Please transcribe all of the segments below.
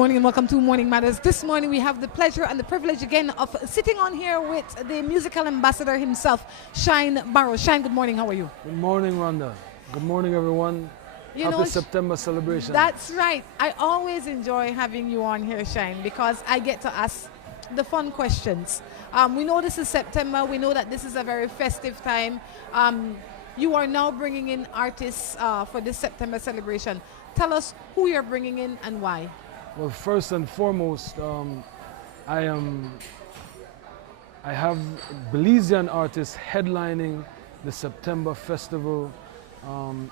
morning and welcome to Morning Matters. This morning we have the pleasure and the privilege again of sitting on here with the musical ambassador himself, Shyne Barrow. Shyne, good morning. How are you? Good morning, Rhonda. Good morning, everyone. Happy September celebration. That's right. I always enjoy having you on here, Shyne, because I get to ask the fun questions. We know this is September. We know that this is a very festive time. You are now bringing in artists for this September celebration. Tell us who you're bringing in and why. Well, first and foremost, I have Belizean artists headlining the September Festival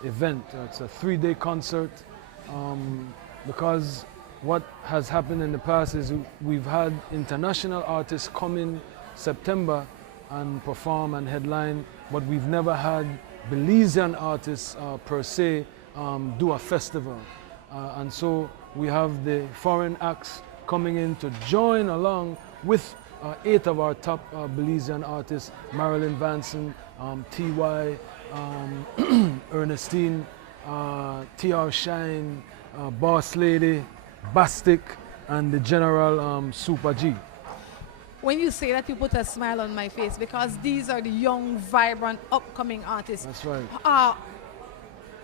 event. It's a 3-day concert because what has happened in the past is we've had international artists come in September and perform and headline, but we've never had Belizean artists per se do a festival. And so we have the foreign acts coming in to join along with 8 of our top Belizean artists: Marilyn Vanson, T.Y., Ernestine, T.R. Shyne, Boss Lady, Bastic, and the General Super G. When you say that, you put a smile on my face because these are the young, vibrant, upcoming artists. That's right.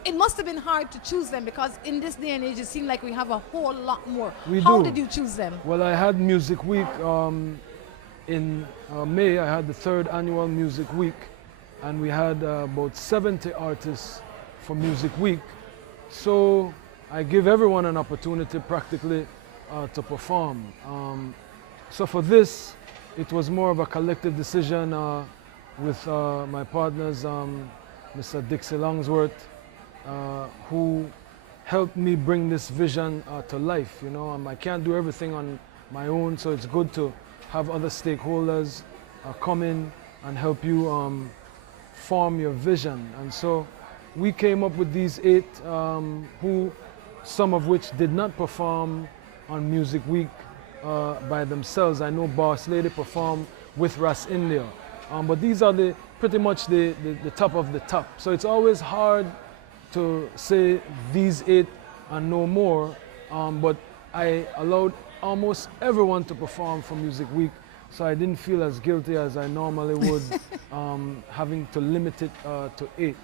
It must have been hard to choose them because in this day and age it seems like we have a whole lot more. How did you choose them? Well, I had Music Week in May. I had the 3rd annual Music Week, and we had about 70 artists for Music Week. So I give everyone an opportunity practically to perform. So for this, it was more of a collective decision with my partners, Mr. Dixie Longsworth, who helped me bring this vision to life. You know, I can't do everything on my own, so it's good to have other stakeholders come in and help you form your vision. And so we came up with these 8, who some of which did not perform on Music Week by themselves. I know Boss Lady performed with Ras India, but these are pretty much the top of the top. So it's always hard to say these 8 and no more, but I allowed almost everyone to perform for Music Week, so I didn't feel as guilty as I normally would having to limit it to 8.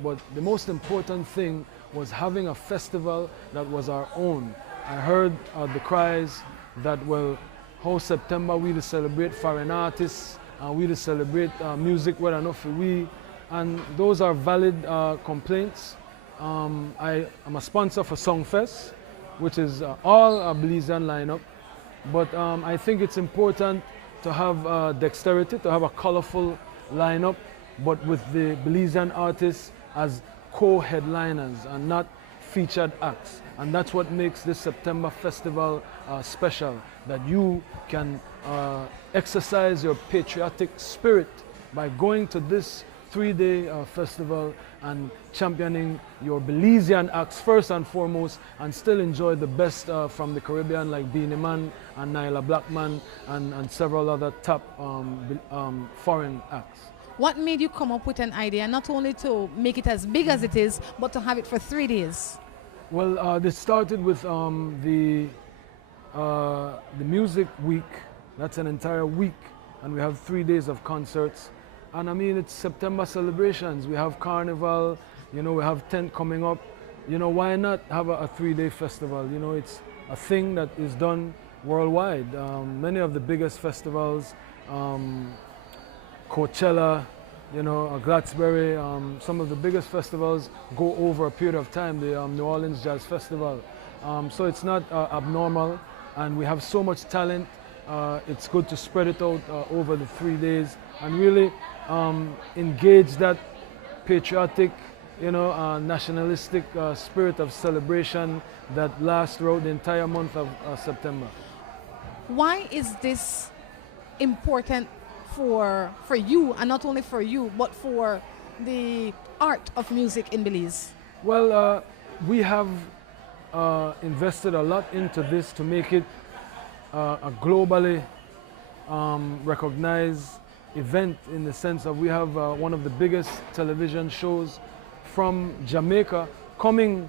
But the most important thing was having a festival that was our own. I heard the cries that, well, how September we to celebrate foreign artists, we to celebrate music, whether or not for we. And those are valid complaints. I am a sponsor for Songfest, which is all a Belizean lineup. But I think it's important to have dexterity, to have a colorful lineup, but with the Belizean artists as co-headliners and not featured acts. And that's what makes this September festival special, that you can exercise your patriotic spirit by going to this 3-day festival and championing your Belizean acts first and foremost, and still enjoy the best from the Caribbean, like Beenie Man and Nyla Blackman and several other top foreign acts. What made you come up with an idea not only to make it as big as it is, but to have it for 3 days? Well, this started with the Music Week. That's an entire week, and we have 3 days of concerts. And I mean, it's September celebrations. We have Carnival, you know, we have tent coming up. You know, why not have a 3-day festival? You know, it's a thing that is done worldwide. Many of the biggest festivals, Coachella, you know, Glatsbury, some of the biggest festivals go over a period of time, the New Orleans Jazz Festival. So it's not abnormal, and we have so much talent. It's good to spread it out over the 3 days and really engage that patriotic, you know, nationalistic spirit of celebration that lasts throughout the entire month of September. Why is this important for you, and not only for you, but for the art of music in Belize? Well, we have invested a lot into this to make it a globally recognized event, in the sense of we have one of the biggest television shows from Jamaica coming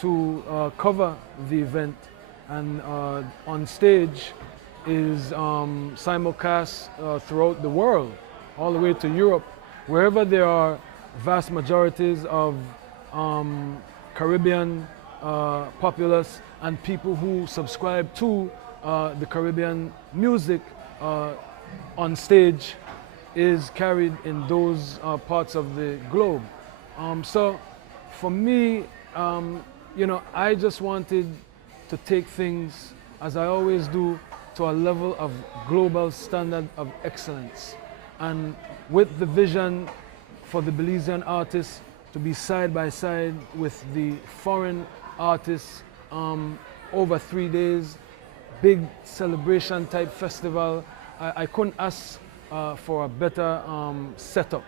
to cover the event. and on stage is simulcast throughout the world, all the way to Europe, wherever there are vast majorities of Caribbean populace and people who subscribe to the Caribbean music. On stage is carried in those parts of the globe. So for me, I just wanted to take things, as I always do, to a level of global standard of excellence. And with the vision for the Belizean artists to be side by side with the foreign artists over 3 days, big celebration type festival, I couldn't ask for a better setup.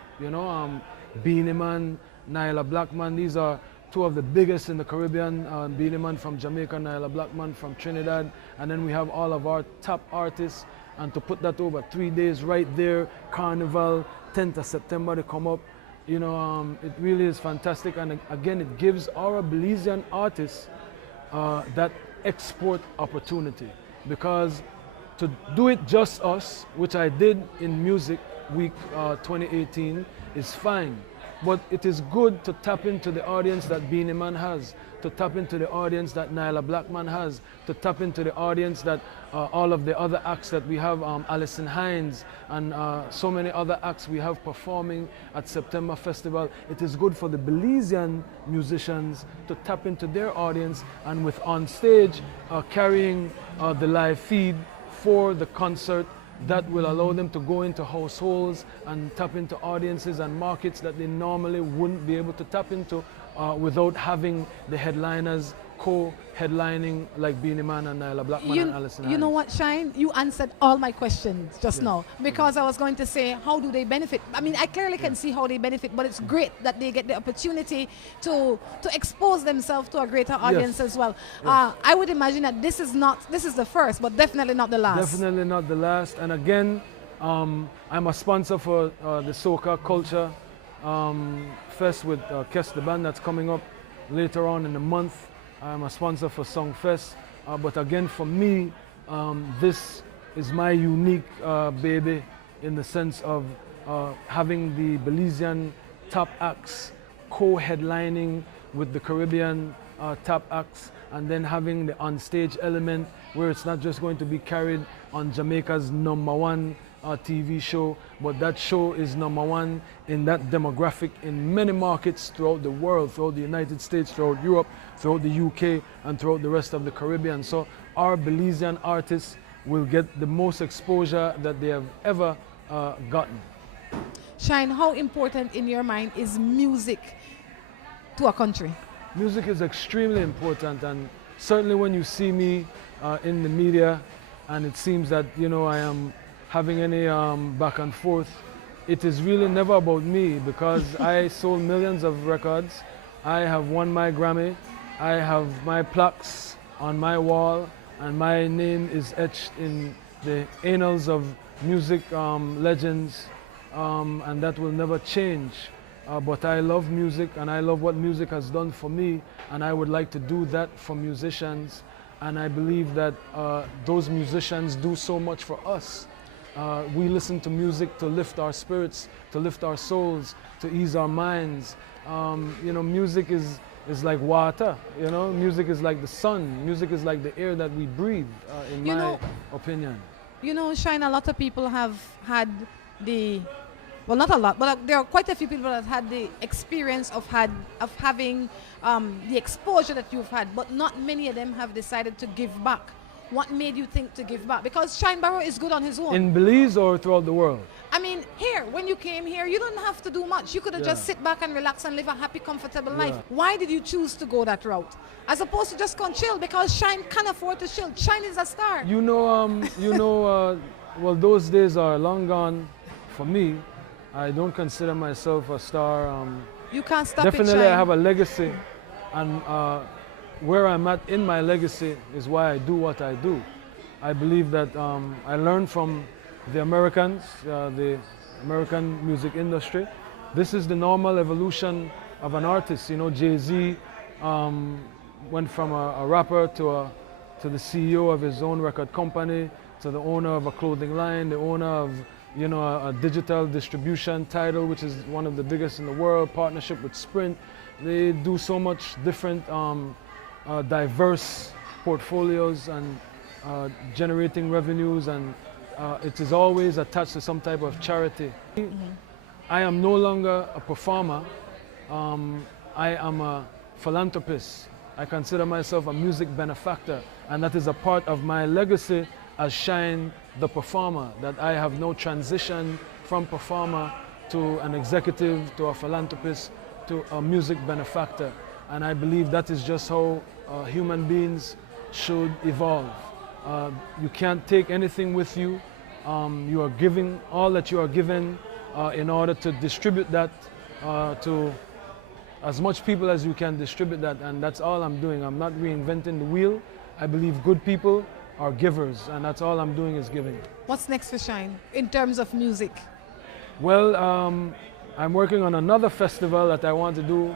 Beenie Man, Nyla Blackman, these are two of the biggest in the Caribbean. Beenie Man from Jamaica, Nyla Blackman from Trinidad, and then we have all of our top artists. And to put that over 3 days right there, Carnival, 10th of September to come up, it really is fantastic. And again, it gives our Belizean artists that export opportunity, because to do it just us, which I did in Music Week 2018, is fine. But it is good to tap into the audience that Beenie Man has, to tap into the audience that Nyla Blackman has, to tap into the audience that all of the other acts that we have, Alison Hines and so many other acts we have performing at September Festival. It is good for the Belizean musicians to tap into their audience, and with on stage carrying the live feed for the concert, that will allow them to go into households and tap into audiences and markets that they normally wouldn't be able to tap into without having the headliners co-headlining like Beenie Man and Nyla Blackman and Alison Hines. You know what, Shyne? You answered all my questions just now, because I was going to say, how do they benefit? I mean, I clearly can see how they benefit, but it's great that they get the opportunity to expose themselves to a greater audience as well. I would imagine that this is the first, but definitely not the last. Definitely not the last. And again, I'm a sponsor for the Soca Culture Fest with Kes the Band that's coming up later on in the month. I'm a sponsor for Songfest, but again, for me, this is my unique baby, in the sense of having the Belizean top acts co-headlining with the Caribbean top acts, and then having the onstage element where it's not just going to be carried on Jamaica's #1 TV show, but that show is #1 in that demographic in many markets throughout the world, throughout the United States, throughout Europe, throughout the UK, and throughout the rest of the Caribbean. So our Belizean artists will get the most exposure that they have ever gotten. Shyne, how important in your mind is music to a country? Music is extremely important, and certainly when you see me in the media and it seems that I am having any back and forth, it is really never about me, because I sold millions of records. I have won my Grammy. I have my plaques on my wall, and my name is etched in the annals of music legends, and that will never change. But I love music, and I love what music has done for me, and I would like to do that for musicians. And I believe that those musicians do so much for us. We listen to music to lift our spirits, to lift our souls, to ease our minds. Music is like water. Music is like the sun. Music is like the air that we breathe, in my opinion. Shyne, a lot of people have had well, not a lot, but there are quite a few people that had the experience of having the exposure that you've had, but not many of them have decided to give back. What made you think to give back? Because Shyne Barrow is good on his own. In Belize or throughout the world? I mean, here, when you came here, you don't have to do much. You could have just sit back and relax and live a happy, comfortable life. Why did you choose to go that route? As opposed to just go and chill, because Shyne can't afford to chill. Shyne is a star. Well, those days are long gone for me. I don't consider myself a star. You can't stop Definitely, it, Shyne. I have a legacy, and where I'm at in my legacy is why I do what I do. I believe that I learned from the Americans, the American music industry. This is the normal evolution of an artist. Jay-Z went from a rapper to to the CEO of his own record company, to the owner of a clothing line, the owner of a digital distribution title, which is one of the biggest in the world, partnership with Sprint. They do so much different diverse portfolios and generating revenues, and it is always attached to some type of charity. I am no longer a performer. I am a philanthropist. I consider myself a music benefactor, and that is a part of my legacy as Shyne the performer, that I have no transition from performer to an executive, to a philanthropist, to a music benefactor. And I believe that is just how human beings should evolve. You can't take anything with you. You are giving all that you are given in order to distribute that to as much people as you can distribute that, and that's all I'm doing. I'm not reinventing the wheel. I believe good people are givers, and that's all I'm doing is giving. What's next for Shyne in terms of music? Well, I'm working on another festival that I want to do.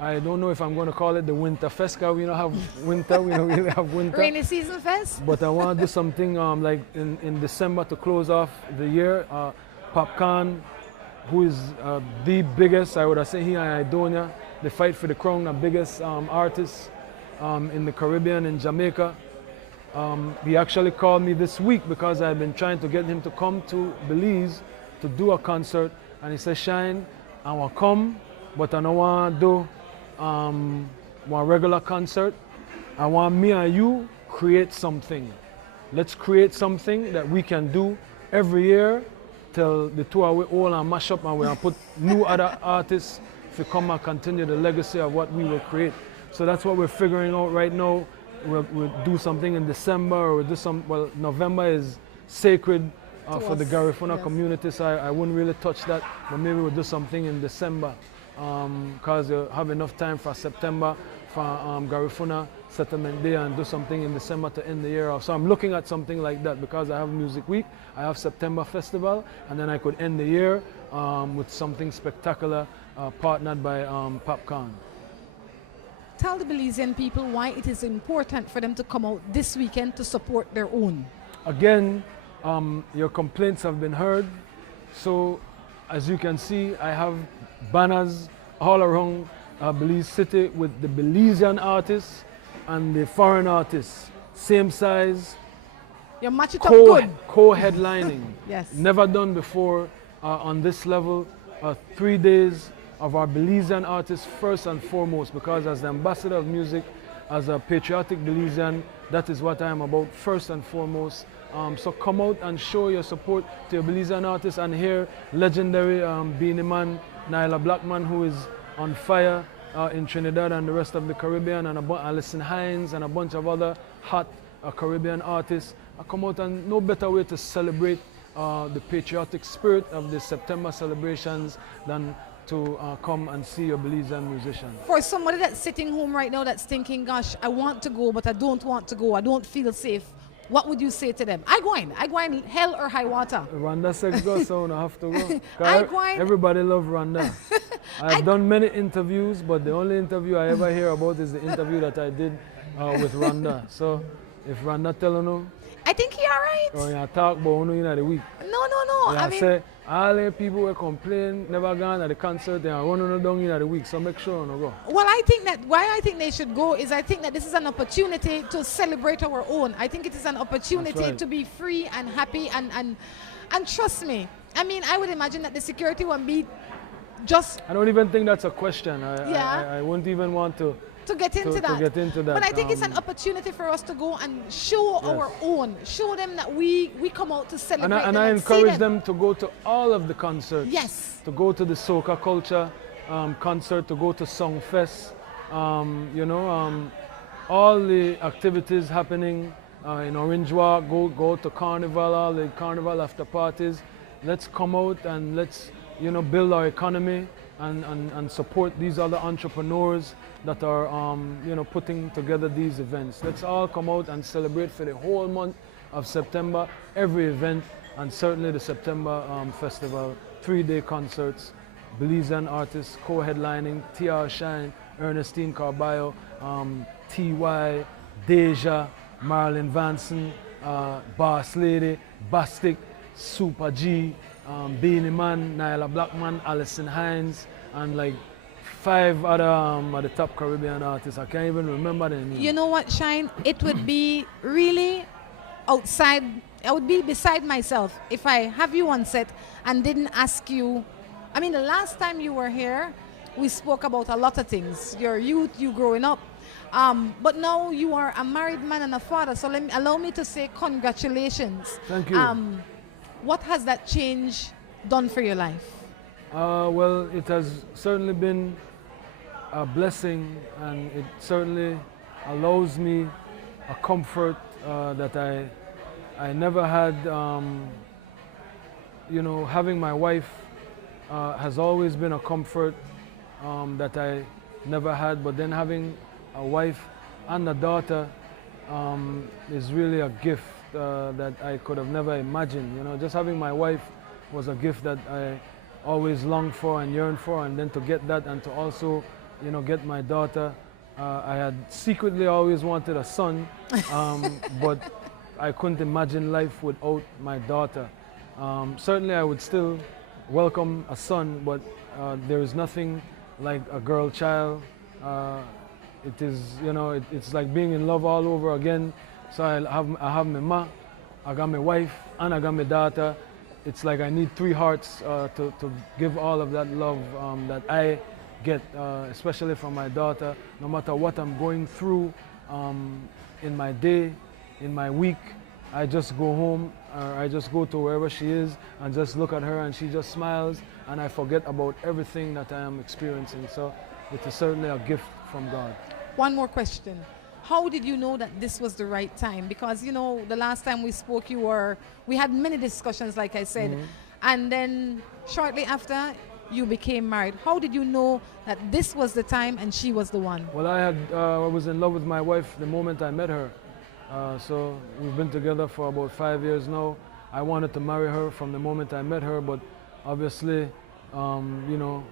I don't know if I'm going to call it the Winter Fest, because we don't have winter, we don't really have winter. Rainy Season Fest? But I want to do something like in December to close off the year. Popcorn, who is the biggest, I would say here in Idonia, they fight for the crown, the biggest artist in the Caribbean, in Jamaica. He actually called me this week because I've been trying to get him to come to Belize to do a concert, and he said, Shyne, I want to come, but I don't want to do one regular concert. I want me and you create something. Let's create something that we can do every year till the two are all and mash up, and we'll put new other artists to come and continue the legacy of what we will create. So that's what we're figuring out right now. We'll do something in December, or we'll do well, November is sacred for the Garifuna community, so I wouldn't really touch that, but maybe we'll do something in December because you have enough time for September for Garifuna Settlement Day, and do something in December to end the year off. So I'm looking at something like that because I have Music Week, I have September Festival, and then I could end the year with something spectacular partnered by Popcorn. Tell the Belizean people why it is important for them to come out this weekend to support their own. Again, your complaints have been heard. So as you can see, I have banners all around Belize City with the Belizean artists and the foreign artists, same size. You match it up good. Co-headlining. Yes. Never done before on this level. 3 days of our Belizean artists first and foremost, because as the ambassador of music, as a patriotic Belizean, that is what I am about first and foremost. So come out and show your support to your Belizean artists, and hear legendary Beenie Man, Nyla Blackman, who is on fire in Trinidad and the rest of the Caribbean, and Alison Hines and a bunch of other hot Caribbean artists. Come out, and no better way to celebrate the patriotic spirit of the September celebrations than to come and see your Belizean musicians. For somebody that's sitting home right now that's thinking, gosh, I want to go, but I don't want to go, I don't feel safe, what would you say to them? I go in hell or high water. Rhonda says go, so I have to go. Everybody love Rhonda. I've done many interviews, but the only interview I ever hear about is the interview that I did with Rhonda. So if Rhonda tell you, I think he all right. or you talk about you in the week. No. Yeah, I mean, say, all the people who complain, never gone at the concert, they are running down in the week, so make sure you go. Well, I think that why I think they should go is I think that this is an opportunity to celebrate our own. I think it is an opportunity to be free and happy, and trust me, I mean, I would imagine that the security won't be just... I don't even think that's a question. I wouldn't even want to get into that. But I think it's an opportunity for us to go and show our own, show them that we come out to celebrate. And I encourage them to go to all of the concerts. Yes. To go to the Soca Culture concert, to go to Song Fest, all the activities happening in Orange Walk, go to Carnival, all the Carnival after parties. Let's come out and let's build our economy and support these other entrepreneurs that are putting together these events. Let's all come out and celebrate for the whole month of September, every event, and certainly the September festival, 3-day concerts, Belizean artists co-headlining, TR Shyne, Ernestine Carballo, TY, Deja, Marilyn Vanson, Boss Lady, Bastic, Super G, Beenie Man, Nyla Blackman, Alison Hines, and like 5 other of the top Caribbean artists. I can't even remember their names. You know what, Shyne? It would be really outside. I would be beside myself if I have you on set and didn't ask you. I mean, the last time you were here, we spoke about a lot of things. Your youth, you growing up. But now you are a married man and a father. So allow me to say congratulations. Thank you. What has that change done for your life? Well, it has certainly been a blessing, and it certainly allows me a comfort that I never had. You know, having my wife has always been a comfort that I never had, but then having a wife and a daughter is really a gift that I could have never imagined. You know, just having my wife was a gift that I always longed for and yearned for, and then to get that and to also, you know, get my daughter. I had secretly always wanted a son, but I couldn't imagine life without my daughter. Certainly I would still welcome a son, but there is nothing like a girl child. It is, you know, it's like being in love all over again. So I have my ma, I got my wife, and I got my daughter. It's like I need 3 hearts to give all of that love that I get, especially from my daughter. No matter what I'm going through in my day, in my week, I just go home, or I just go to wherever she is and just look at her, and she just smiles, and I forget about everything that I am experiencing. So it is certainly a gift from God. One more question. How did you know that this was the right time? Because, you know, the last time we spoke, we had many discussions, like I said, and then shortly after, you became married. How did you know that this was the time and she was the one? Well, I was in love with my wife the moment I met her. So we've been together for about 5 years now. I wanted to marry her from the moment I met her, but obviously, you know,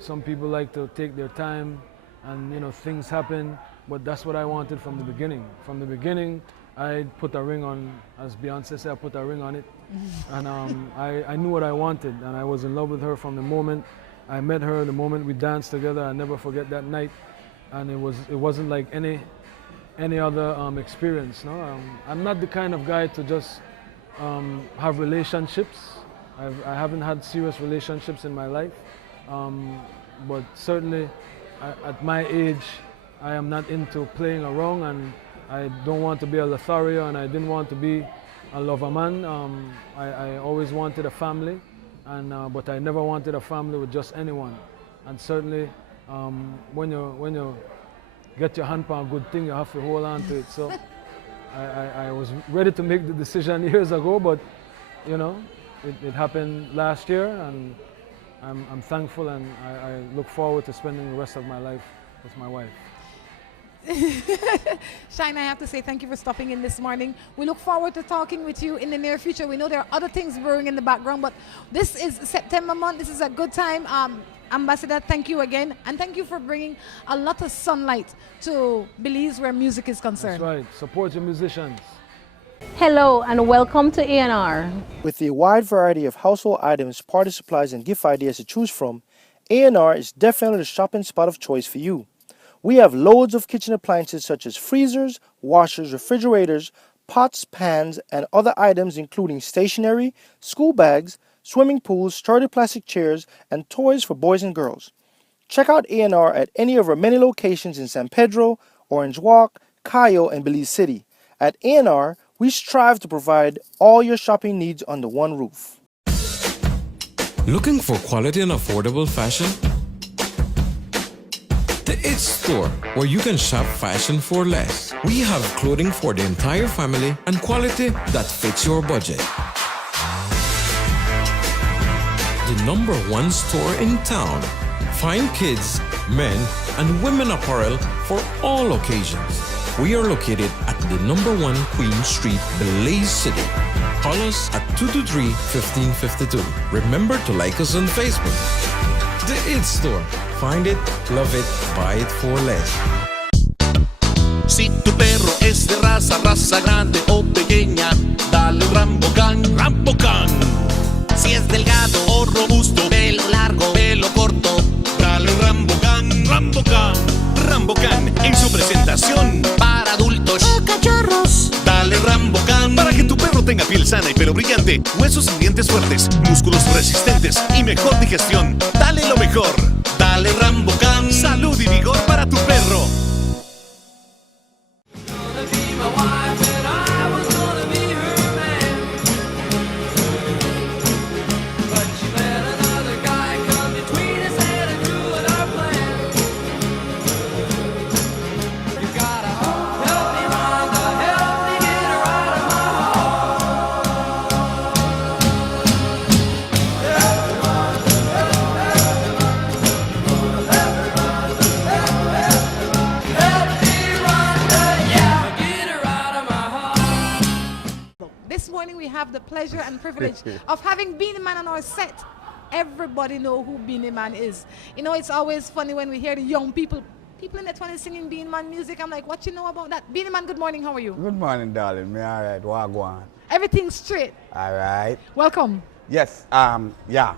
some people like to take their time, and you know, things happen. But that's what I wanted from the beginning. From the beginning, I put a ring on, as Beyonce said, I put a ring on it. And I knew what I wanted, and I was in love with her from the moment I met her, the moment we danced together. I never forget that night. And it wasn't like any other experience. No? I'm not the kind of guy to just have relationships. I haven't had serious relationships in my life. But certainly, at my age, I am not into playing around, and I don't want to be a Lothario, and I didn't want to be a lover man. I always wanted a family, but I never wanted a family with just anyone. And certainly, when you get your hand on a good thing, you have to hold on to it. So I was ready to make the decision years ago, but you know, it happened last year, and I'm thankful, and I look forward to spending the rest of my life with my wife. Shyne, I have to say thank you for stopping in this morning. We look forward to talking with you in the near future. We know there are other things brewing in the background, but this is September month. This is a good time. Ambassador, thank you again, and thank you for bringing a lot of sunlight to Belize where music is concerned. That's right. Support your musicians. Hello and welcome to A&R. With a wide variety of household items, party supplies, and gift ideas to choose from, A&R is definitely the shopping spot of choice for you. We have loads of kitchen appliances such as freezers, washers, refrigerators, pots, pans, and other items including stationery, school bags, swimming pools, sturdy plastic chairs, and toys for boys and girls. Check out A&R at any of our many locations in San Pedro, Orange Walk, Cayo, and Belize City. At A&R, we strive to provide all your shopping needs under one roof. Looking for quality and affordable fashion? The It Store, where you can shop fashion for less. We have clothing for the entire family and quality that fits your budget. The #1 store in town. Fine kids, men, and women apparel for all occasions. We are located at the #1 Queen Street, Belize City. Call us at 223-1552. Remember to like us on Facebook. The It Store. Find it, love it, buy it for less. Si tu perro es de raza fuerte, huesos y dientes fuertes, músculos resistentes y mejor digestión. Dale lo mejor. Dale Rambucan. Salud y vigor para tu perro. This morning we have the pleasure and privilege of having Beenie Man on our set. Everybody know who Beenie Man is. You know, it's always funny when we hear the young people in their 20s singing Beenie Man music. I'm like, what you know about that? Beenie Man, good morning, how are you? Good morning, darling. Me all right, wagwan. Everything's straight. All right. Welcome. Yes, yeah.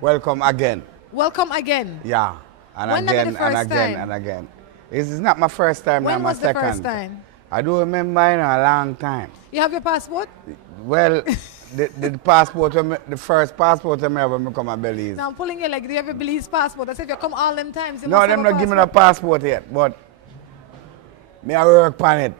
Welcome again. Welcome again. Yeah. And When again, the first and again, time? and again. This is not my first time, When not my was the second. first time? I do remember in a long time. You have your passport? Well, the passport, the first passport I have when I come to Belize. Now I'm pulling you like, do you have a Belize passport? I said, if you come all them times, you No, must them have a not give me no passport yet, but me I work on it.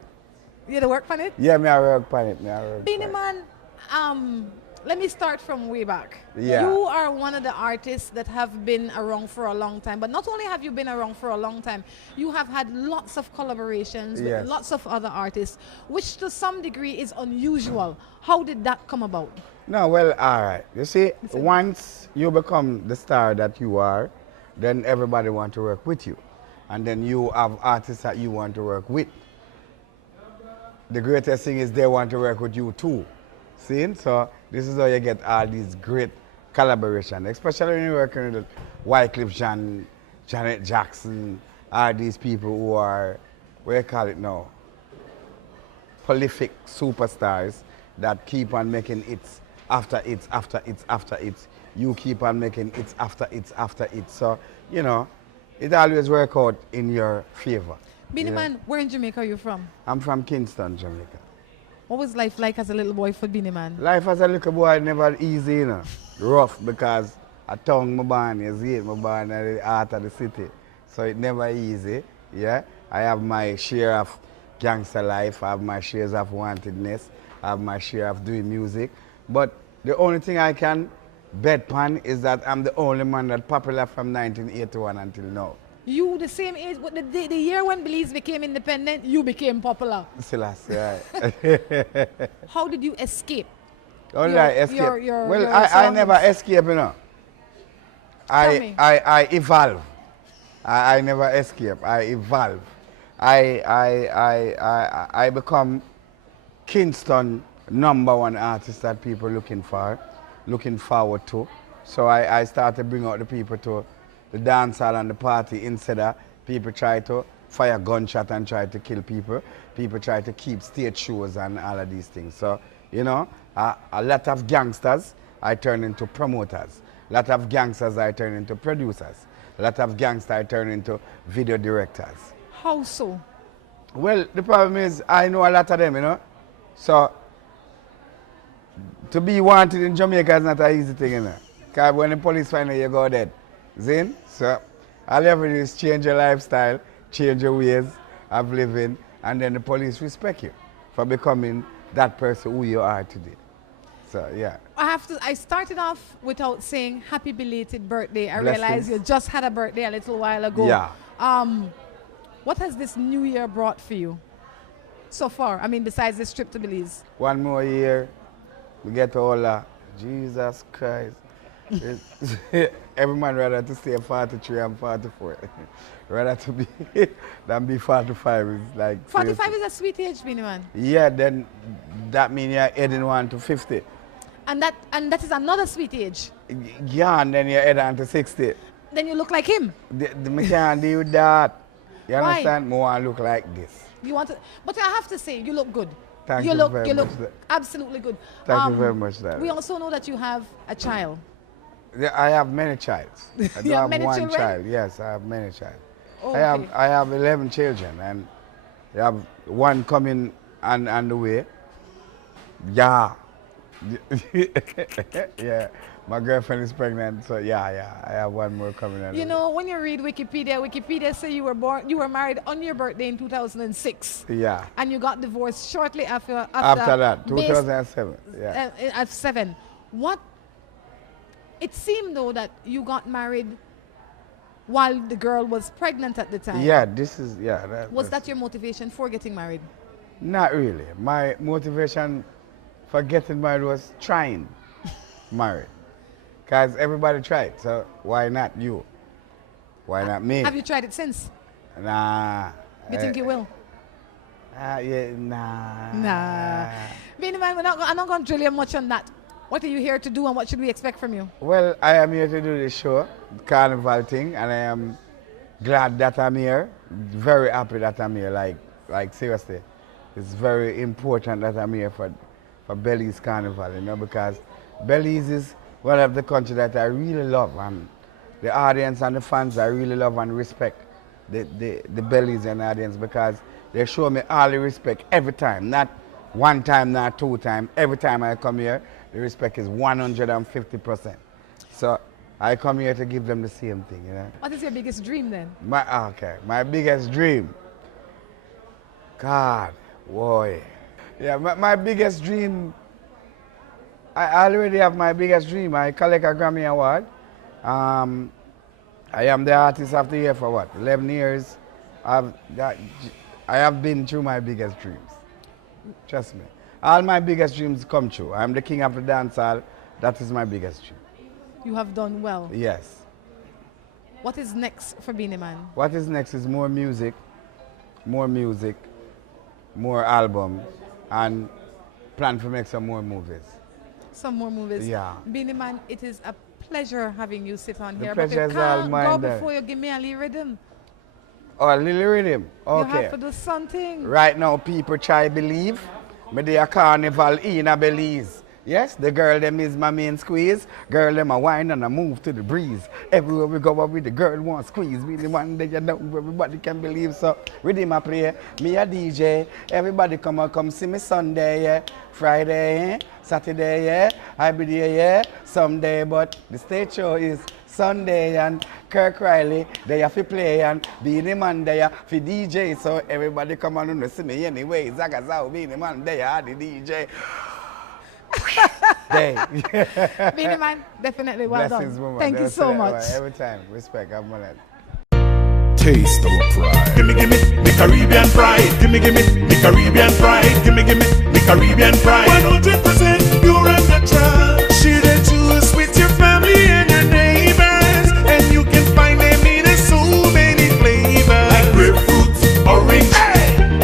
You had to work on it? Yeah, me I work on it. Me I work Beenie on it. Man, let me start from way back. Yeah. You are one of the artists that have been around for a long time. But not only have you been around for a long time, you have had lots of collaborations with Yes. lots of other artists, which to some degree is unusual. How did that come about? No, well, all right. You see, once you become the star that you are, then everybody want to work with you. And then you have artists that you want to work with. The greatest thing is they want to work with you too. See? So this is how you get all these great collaboration, especially when you're working with Wycliffe Jean, Janet Jackson, all these people who are, what do you call it now? Prolific superstars that keep on making hits after hits, after hits, after hits. You keep on making hits after hits, after hits. So, you know, it always works out in your favor. Beenie you know? Man, where in Jamaica are you from? I'm from Kingston, Jamaica. What was life like as a little boy for Beenie Man? Life as a little boy never easy, you know. Rough because a town my born, you see it, my born at the heart of the city. So it never easy, yeah. I have my share of gangster life, I have my shares of wantedness, I have my share of doing music. But the only thing I can bet on is that I'm the only man that popular from 1981 until now. You the same age, but the year when Belize became independent, you became popular. Selassie, right. How did you escape? Only Your- I escape. your Well, I never surroundings. escape, you know. Tell me. I evolve. I never escape. I evolve. I become Kingston #1 artist that people looking forward to. So I start to bring out the people to the dance hall and the party instead of people try to fire gunshot and try to kill people. People try to keep stage shows and all of these things. So, you know, a lot of gangsters I turn into promoters. A lot of gangsters I turn into producers. A lot of gangsters I turn into video directors. How so? Well, the problem is I know a lot of them, you know. So, to be wanted in Jamaica is not an easy thing, you know. Because when the police find you, you go dead. Zin? So, all you have to do is change your lifestyle, change your ways of living, and then the police respect you for becoming that person who you are today. So, yeah. I started off without saying happy belated birthday. I Blessings. realized you just had a birthday a little while ago. Yeah. What has this new year brought for you so far? I mean, besides this trip to Belize. One more year, we get older. Jesus Christ. Every man rather to stay 43 and 44. Rather to be than be 45 is like 45 is a sweet age, Beenie Man. yeah, then that means you're heading on to 50. And that is another sweet age. Yeah, and then you're heading on to 60. Then you look like him. Me can't deal with that. You Why? understand? Me want to look like this. You want to, but I have to say, you look good. Thank you you look, very you look much, sir. absolutely good. Thank you very much, darling. We also know that you have a child. Yeah, I have many child. I don't You have have many one children? child. Yes, I have many child. Okay. I have 11 children, and I have one coming on the way. Yeah, Yeah, my girlfriend is pregnant, so yeah, I have one more coming out. You know, when you read Wikipedia say you were married on your birthday in 2006. Yeah. And you got divorced shortly after After that, based- 2007. Yeah. at 7. What? It seemed though that you got married while the girl was pregnant at the time. Yeah, this is Was that your motivation for getting married? Not really. My motivation for getting married was trying married. Because everybody tried, so why not you? Why not me? Have you tried it since? Nah. You think you will? Yeah, nah. Nah. Beenie Man, I'm not going to drill you much on that. What are you here to do and what should we expect from you? Well, I am here to do this show, Carnival thing, and I am glad that I'm here. Very happy that I'm here, like seriously. It's very important that I'm here for Belize Carnival, you know, because Belize is one of the countries that I really love, and the audience and the fans I really love and respect the Belizean audience, because they show me all the respect every time, not one time, not two times. Every time I come here, the respect is 150%. So I come here to give them the same thing, you know. What is your biggest dream then? My biggest dream. God, boy. Yeah, my biggest dream, I already have my biggest dream. I collect a Grammy Award. I am the Artist of the Year for what, 11 years. I have been through my biggest dreams. Trust me. All my biggest dreams come true. I'm the king of the dancehall. That is my biggest dream. You have done well. Yes. What is next for Beenie Man? What is next is more music, more albums, and plan to make some more movies. Some more movies. Yeah. Beenie Man, it is a pleasure having you sit on here. pleasure but you is all can't mine go then. before you give me a little rhythm. Oh, Lily Rhythm. Okay. You have to do something. Right now, people try believe me they a carnival in a Belize. Yes, the girl them is my main squeeze. Girl them a wine and a move to the breeze. Everywhere we go with the girl want squeeze. We the one that you know everybody can believe. So rhythm I play, me a DJ. Everybody come see me Sunday, yeah. Friday, Saturday, yeah. I be there, yeah. Someday, but the stage show is Sunday, and Kirk Riley, they have to play, and Beenie Man, they have to DJ, so everybody come on and see me anyway. Zagazao, Beenie Man, they are the DJ. Beenie Man, definitely well Blessings, done. woman. Thank you so much. Every time, respect, I'm on it. Taste of pride. Gimme, me Caribbean pride. Gimme, me Caribbean pride. Gimme, me Caribbean pride. 100% pure and natural. Share the juice with your family and your neighbors, and you can find them in so many flavors, like grapefruit, orange,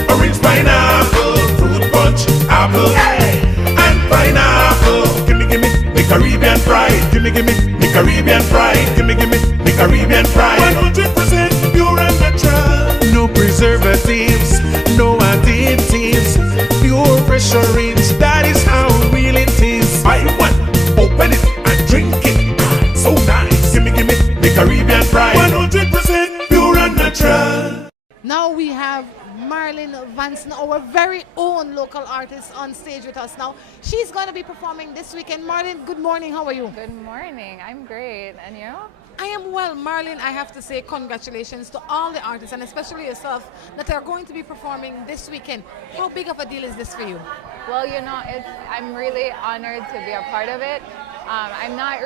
orange pineapple, fruit punch, apple, and pineapple. Gimme, me Caribbean pride. Gimme, me Caribbean pride. Gimme, me Caribbean pride. 100% pure and natural. No preservatives, no additives. Pure fresh orange, that is how real it is. Buy one, open it and drink it. So nice. Gimme, the Caribbean pride. 100% pure and natural. Now we have Marlene Vanson, our very own local artist, on stage with us now. She's going to be performing this weekend. Marlene, good morning. How are you? Good morning. I'm great. And you? I am well. Marlene, I have to say congratulations to all the artists, and especially yourself, that are going to be performing this weekend. How big of a deal is this for you? Well, you know, I'm really honored to be a part of it. I'm not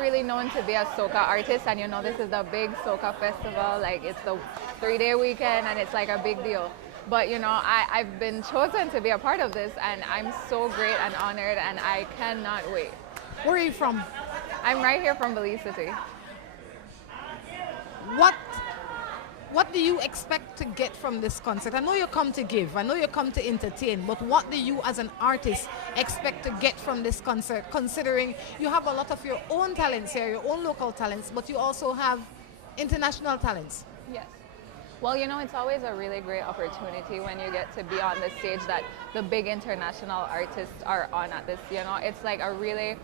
really known to be a soca artist, and you know, this is the big soca festival. Like, it's the 3-day weekend, and it's like a big deal. But you know, I've been chosen to be a part of this, and I'm so great and honored, and I cannot wait. Where are you from? I'm right here from Belize City. What do you expect to get from this concert? I know you come to give, I know you come to entertain, but what do you as an artist expect to get from this concert, considering you have a lot of your own talents here, your own local talents, but you also have international talents? Yes. Well, you know, it's always a really great opportunity when you get to be on the stage that the big international artists are on at this, you know. It's like a really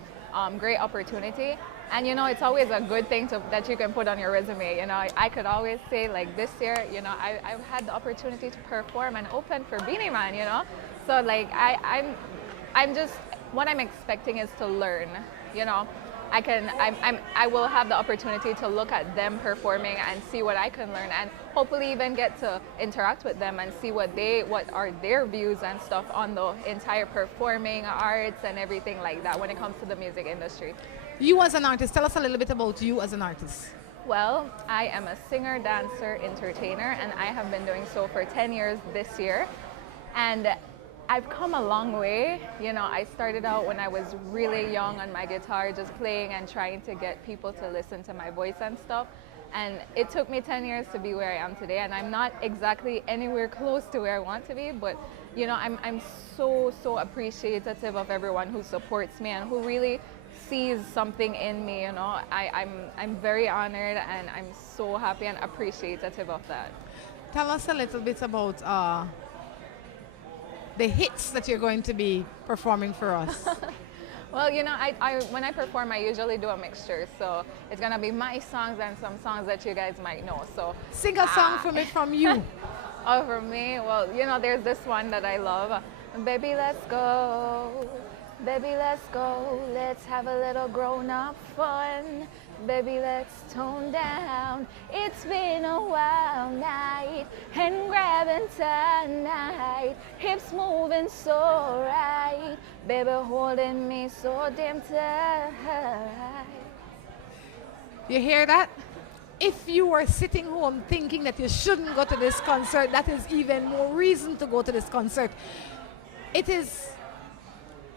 great opportunity. And you know, it's always a good thing that you can put on your resume. You know, I could always say, like, this year, you know, I've had the opportunity to perform and open for Beenie Man, you know. So like, I'm just what I'm expecting is to learn, you know. I will have the opportunity to look at them performing and see what I can learn, and hopefully even get to interact with them and see what are their views and stuff on the entire performing arts and everything like that when it comes to the music industry. You as an artist, tell us a little bit about you as an artist. Well, I am a singer, dancer, entertainer, and I have been doing so for 10 years this year. And I've come a long way. You know, I started out when I was really young on my guitar, just playing and trying to get people to listen to my voice and stuff. And it took me 10 years to be where I am today. And I'm not exactly anywhere close to where I want to be, but you know, I'm so appreciative of everyone who supports me and who really sees something in me. You know, I'm very honored, and I'm so happy and appreciative of that. Tell us a little bit about the hits that you're going to be performing for us. Well, you know, when I perform, I usually do a mixture. So it's going to be my songs and some songs that you guys might know. So sing a song for me from you. Oh, from me? Well, you know, there's this one that I love. Baby, let's go. Baby, let's go. Let's have a little grown-up fun. Baby, let's tone down. It's been a wild night, and grabbing tonight. Hips moving so right. Baby, holding me so damn tight. You hear that? If you are sitting home thinking that you shouldn't go to this concert, that is even more reason to go to this concert. It is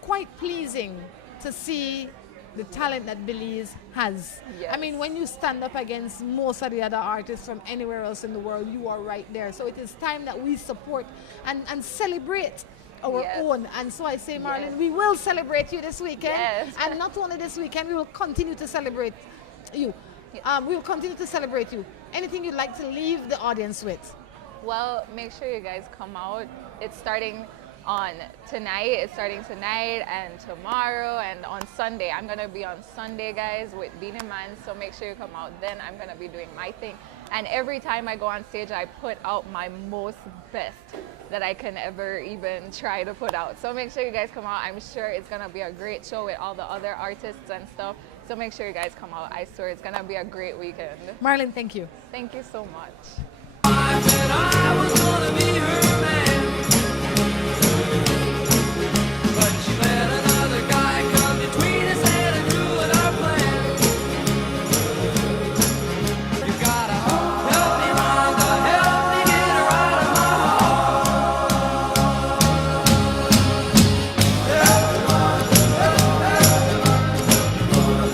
quite pleasing to see the talent that Belize has. Yes. I mean, when you stand up against most of the other artists from anywhere else in the world, you are right there. So it is time that we support and celebrate our own. And so I say, Marlene, we will celebrate you this weekend. Yes. And not only this weekend, we will continue to celebrate you. We will continue to celebrate you. Anything you'd like to leave the audience with? Well, make sure you guys come out. It's starting on tonight. It's starting tonight and tomorrow and on Sunday. I'm gonna be on Sunday, guys, with Beenie Man. So make sure you come out. Then I'm gonna be doing my thing. And every time I go on stage, I put out my most best that I can ever even try to put out. So make sure you guys come out. I'm sure it's gonna be a great show with all the other artists and stuff. So make sure you guys come out. I swear it's gonna be a great weekend. Marlene, thank you. Thank you so much. I said I was gonna be her man, but she let another guy come between us and ruin our plan. You gotta help me, Rhonda, help me get her out of my heart. Help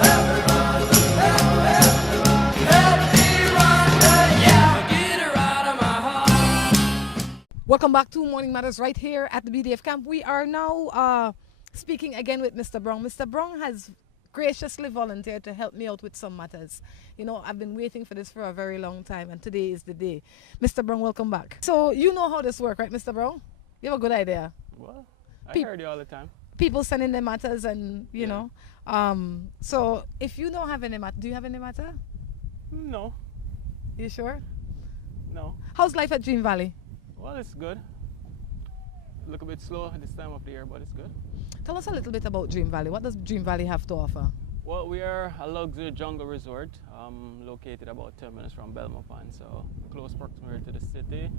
me, Rhonda, help me, Rhonda, yeah, get her out of my heart. Welcome back to Morning Matters right here at the BDF camp. We are now speaking again with Mr. Brown. Mr. Brown has graciously volunteered to help me out with some matters. You know, I've been waiting for this for a very long time, and today is the day. Mr. Brown, welcome back. So you know how this works, right, Mr. Brown? You have a good idea. Well, I heard you all the time. People sending their matters and, you know. So if you don't have any matter, do you have any matter? No. You sure? No. How's life at Dream Valley? Well, it's good. Look a bit slow at this time of the year, but it's good. Tell us a little bit about Dream Valley. What does Dream Valley have to offer? Well, we are a luxury jungle resort located about 10 minutes from Belmopan, so close proximity to the city,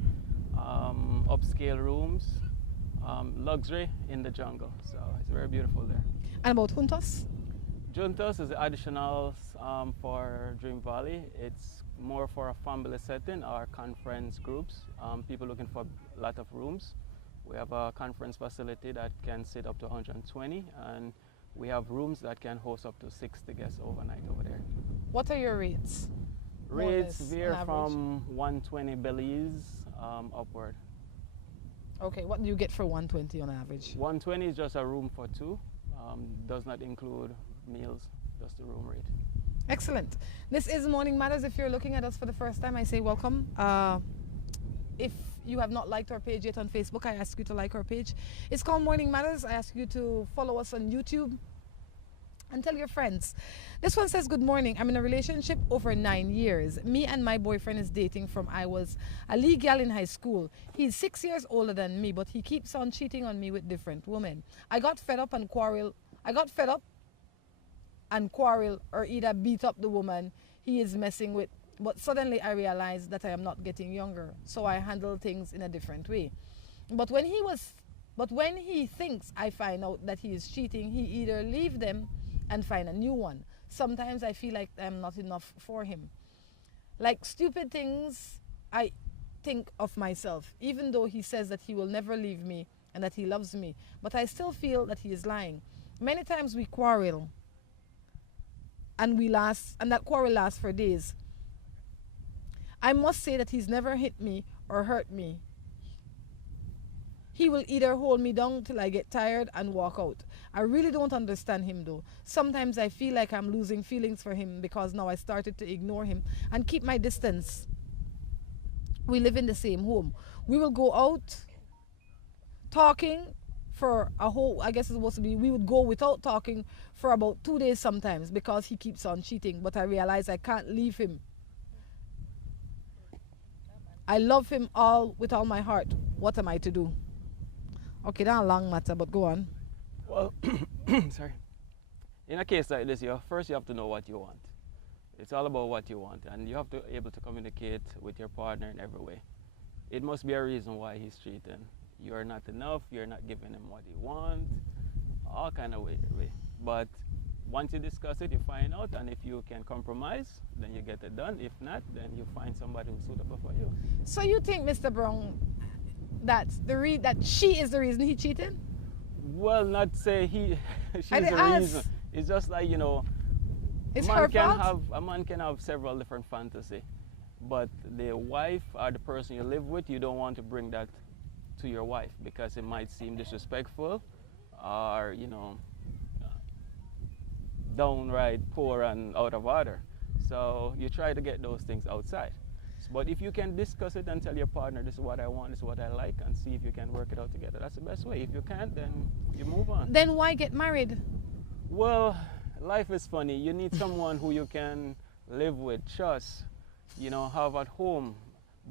upscale rooms, luxury in the jungle, so it's very beautiful there. And about Juntos? Juntos is additional for Dream Valley. It's more for a family setting or conference groups, people looking for a lot of rooms. We have a conference facility that can sit up to 120, and we have rooms that can host up to 60 guests overnight over there. What are your rates? Rates vary from 120 Belize upward. Okay, what do you get for 120 on average? 120 is just a room for two, does not include meals, just the room rate. Excellent. This is Morning Matters. If you're looking at us for the first time, I say welcome. If you have not liked our page yet on Facebook, I ask you to like our page. It's called Morning Matters. I ask you to follow us on YouTube. And tell your friends. This one says, good morning. I'm in a relationship over 9 years. Me and my boyfriend is dating from I was a legal in high school. He's 6 years older than me, but he keeps on cheating on me with different women. I got fed up and quarrel or either beat up the woman he is messing with. But suddenly I realized that I am not getting younger, so I handle things in a different way. But when he thinks I find out that he is cheating, he either leave them and find a new one. Sometimes I feel like I'm not enough for him. Like stupid things I think of myself, even though he says that he will never leave me and that he loves me. But I still feel that he is lying. Many times we quarrel and that quarrel lasts for days. I must say that he's never hit me or hurt me. He will either hold me down till I get tired and walk out. I really don't understand him though. Sometimes I feel like I'm losing feelings for him because now I started to ignore him and keep my distance. We live in the same home. We will go out talking for a whole, I guess it's supposed to be, we would go without talking for about 2 days sometimes because he keeps on cheating. But I realize I can't leave him. I love him with all my heart. What am I to do? Okay, that's a long matter, but go on. Well, sorry. In a case like this, first you have to know what you want. It's all about what you want, and you have to be able to communicate with your partner in every way. It must be a reason why he's cheating. You are not enough, you're not giving him what he wants, all kind of way. But once you discuss it, you find out, and if you can compromise, then you get it done. If not, then you find somebody who's suitable for you. So you think, Mr. Brown, that she is the reason he cheated? Well, not say she's the reason. It's just like, it's her fault? A man can have several different fantasies, but the wife or the person you live with, you don't want to bring that to your wife because it might seem disrespectful or, downright poor and out of order. So you try to get those things outside. But if you can discuss it and tell your partner, this is what I want, this is what I like, and see if you can work it out together, that's the best way. If you can't, then you move on. Then why get married? Well, life is funny. You need someone who you can live with, trust, have at home.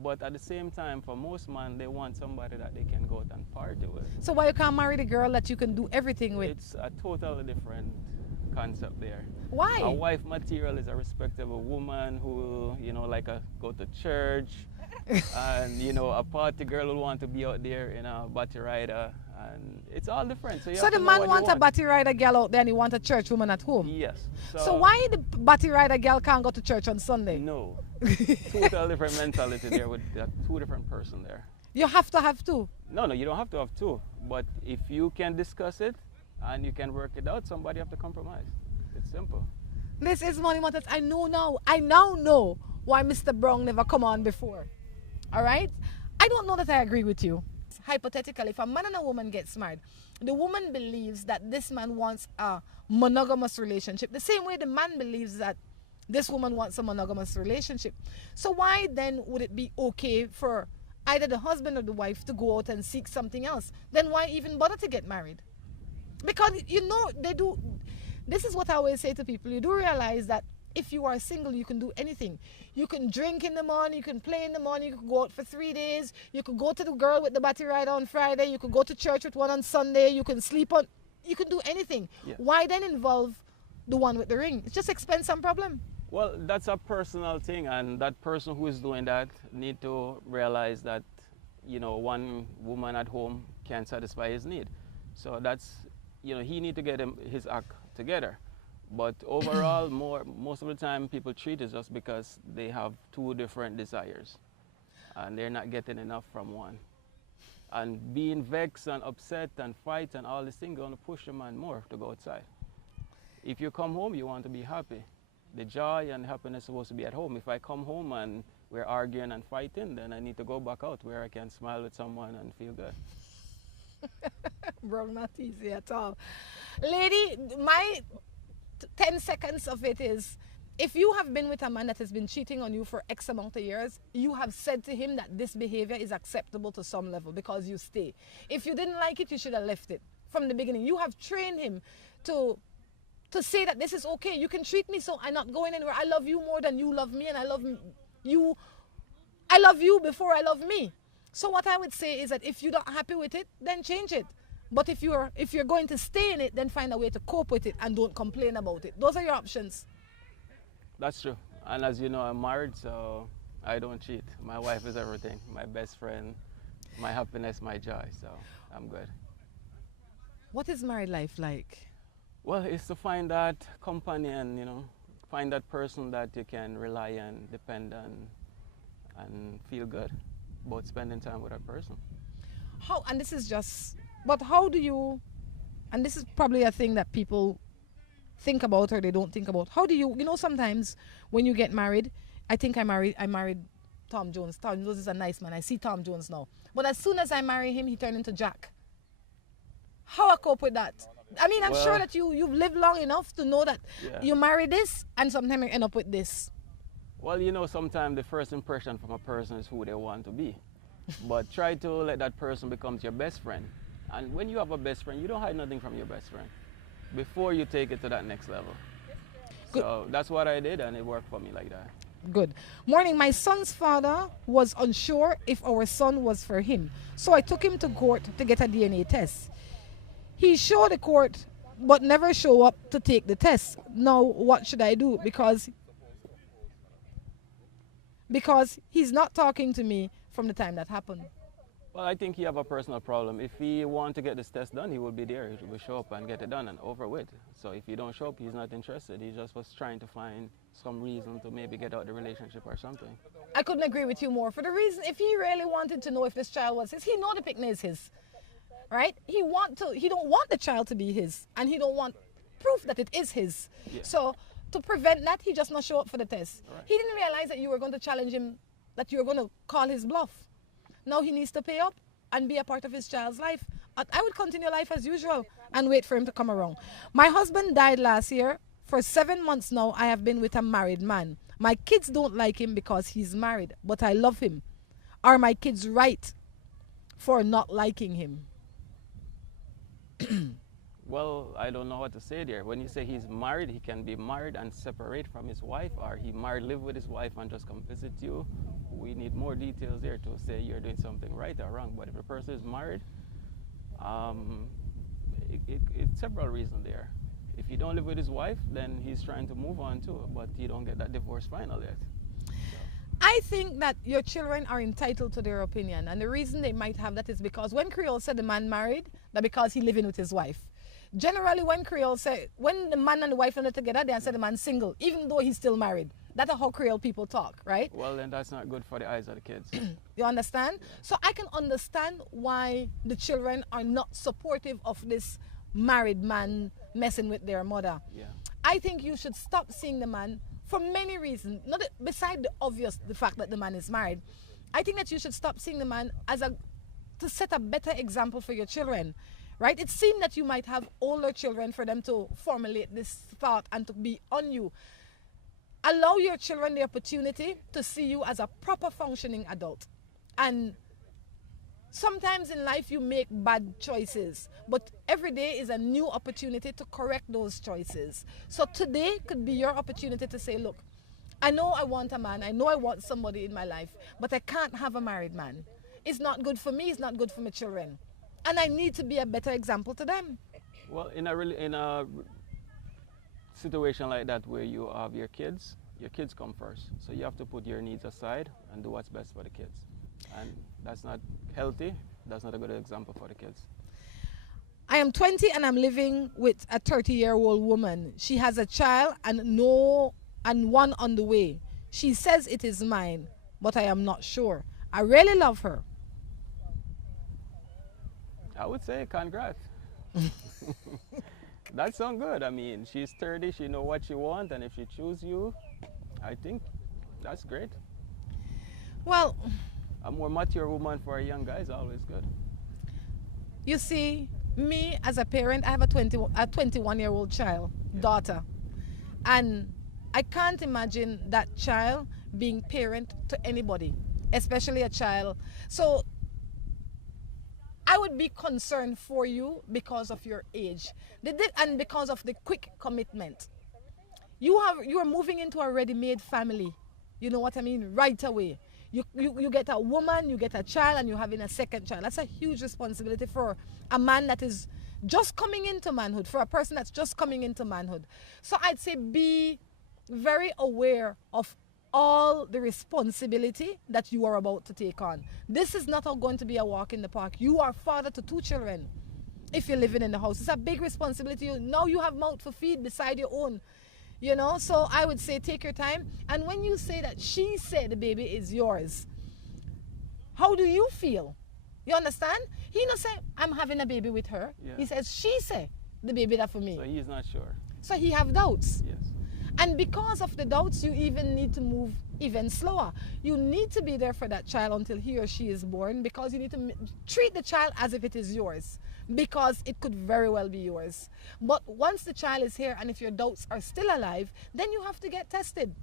But at the same time, for most men, they want somebody that they can go out and party with. So why you can't marry the girl that you can do everything with? It's a totally different concept there. Why? A wife material is a respectable woman who, go to church, and a party girl will want to be out there in a body rider, and it's all different. So the man wants a body rider girl out there and he wants a church woman at home? Yes. So why the body rider girl can't go to church on Sunday? No. Total different mentality there with two different person there. You have to have two? No, you don't have to have two. But if you can discuss it and you can work it out, somebody have to compromise. It's simple. This is Money Matters. I now know why Mr. Brown never come on before. All right? I don't know that I agree with you. Hypothetically, if a man and a woman gets married, the woman believes that this man wants a monogamous relationship, the same way the man believes that this woman wants a monogamous relationship. So why then would it be okay for either the husband or the wife to go out and seek something else? Then why even bother to get married? Because they do. This is what I always say to people. You do realize that if you are single, you can do anything. You can drink in the morning, you can play in the morning, you can go out for 3 days, you could go to the girl with the body rider on Friday, you could go to church with one on Sunday, you can you can do anything. Yeah. Why then involve the one with the ring? It's just expense and problem. Well, that's a personal thing, and that person who is doing that need to realize that, one woman at home can't satisfy his need. So that's, he need to get his act together. But overall, most of the time people cheat is just because they have two different desires and they're not getting enough from one. And being vexed and upset and fight and all these things going to push the man more to go outside. If you come home, you want to be happy. The joy and happiness is supposed to be at home. If I come home and we're arguing and fighting, then I need to go back out where I can smile with someone and feel good. Bro, not easy at all. Lady, my 10 seconds of it is, if you have been with a man that has been cheating on you for X amount of years, you have said to him that this behavior is acceptable to some level because you stay. If you didn't like it, you should have left it from the beginning. You have trained him to to say that this is okay. You can treat me so I'm not going anywhere. I love you more than you love me, and I love you before I love me. So what I would say is that if you're not happy with it, then change it. But if you're going to stay in it, then find a way to cope with it and don't complain about it. Those are your options. That's true. And as you know, I'm married, so I don't cheat. My wife is everything. My best friend, my happiness, my joy. So I'm good. What is married life like? Well, it's to find that companion, you know, find that person that you can rely on, depend on, and feel good about spending time with that person. But how do you, and this is probably a thing that people think about or they don't think about. How do you know, sometimes when you get married, I married Tom Jones. Tom Jones is a nice man. I see Tom Jones now. But as soon as I marry him, he turned into Jack. How I cope with that? I mean, I'm sure that you've lived long enough to know that you marry this and sometimes you end up with this. Well, you know, sometimes the first impression from a person is who they want to be. But try to let that person become your best friend. And when you have a best friend, you don't hide nothing from your best friend before you take it to that next level. Good. So that's what I did, and it worked for me like that. Good. Morning, my son's father was unsure if our son was for him. So I took him to court to get a DNA test. He showed the court, but never show up to take the test. Now, what should I do? Because he's not talking to me from the time that happened. Well, I think he have a personal problem. If he want to get this test done, he will be there. He will show up and get it done and over with. So if you don't show up, he's not interested. He just was trying to find some reason to maybe get out the relationship or something. I couldn't agree with you more. For the reason, if he really wanted to know if this child was his, he know the picnic is his, right? He don't want the child to be his, and he don't want proof that it is his. Yeah. So to prevent that, he just not show up for the test. Right. He didn't realize that you were going to challenge him, that you were going to call his bluff. Now he needs to pay up and be a part of his child's life. I would continue life as usual and wait for him to come around. My husband died last year. For 7 months now, I have been with a married man. My kids don't like him because he's married, but I love him. Are my kids right for not liking him? Well, I don't know what to say there. When you say he's married, he can be married and separate from his wife, or he married, live with his wife and just come visit you. We need more details there to say you're doing something right or wrong. But if the person is married, it's several reasons there. If you don't live with his wife, then he's trying to move on too, but you don't get that divorce final yet. So. I think that your children are entitled to their opinion, and the reason they might have that is because when Creole said the man married, that because he living with his wife. Generally, when Creole say, when the man and the wife are not together, they say the man single, even though he's still married. That's how Creole people talk, right? Well, then that's not good for the eyes of the kids. You understand? Yeah. So I can understand why the children are not supportive of this married man messing with their mother. Yeah. I think you should stop seeing the man for many reasons. Not beside the obvious, the fact that the man is married. I think that you should stop seeing the man as to set a better example for your children. Right? It seems that you might have older children for them to formulate this thought and to be on you. Allow your children the opportunity to see you as a proper functioning adult. And sometimes in life you make bad choices, but every day is a new opportunity to correct those choices. So today could be your opportunity to say, look, I know I want a man, I know I want somebody in my life, but I can't have a married man. It's not good for me, it's not good for my children. And I need to be a better example to them. Well, in a situation like that where you have your kids come first. So you have to put your needs aside and do what's best for the kids. And that's not healthy. That's not a good example for the kids. I am 20 and I'm living with a 30-year-old woman. She has a child and one on the way. She says it is mine, but I am not sure. I really love her. I would say congrats. That sounds good. I mean, she's 30, she knows what she wants, and if she chooses you, I think that's great. Well, a more mature woman for a young guy is always good. You see, me as a parent, I have a 21-year-old child, daughter, and I can't imagine that child being parent to anybody, especially a child. So I would be concerned for you because of your age and because of the quick commitment. You are moving into a ready-made family. You know what I mean? Right away. You get a woman, you get a child, and you're having a second child. That's a huge responsibility for a man that is just coming into manhood, for a person that's just coming into manhood. So I'd say be very aware of all the responsibility that you are about to take on. This is not going to be a walk in the park. You are father to 2 children if you're living in the house. It's a big responsibility. Now you have mouth to feed beside your own. You know, so I would say take your time. And when you say that she said the baby is yours, how do you feel? You understand? He not say, I'm having a baby with her. Yeah. He says, she said the baby that for me. So he's not sure. So he have doubts. Yes. And because of the doubts, you even need to move even slower. You need to be there for that child until he or she is born, because you need to treat the child as if it is yours, because it could very well be yours. But once the child is here, and if your doubts are still alive, then you have to get tested.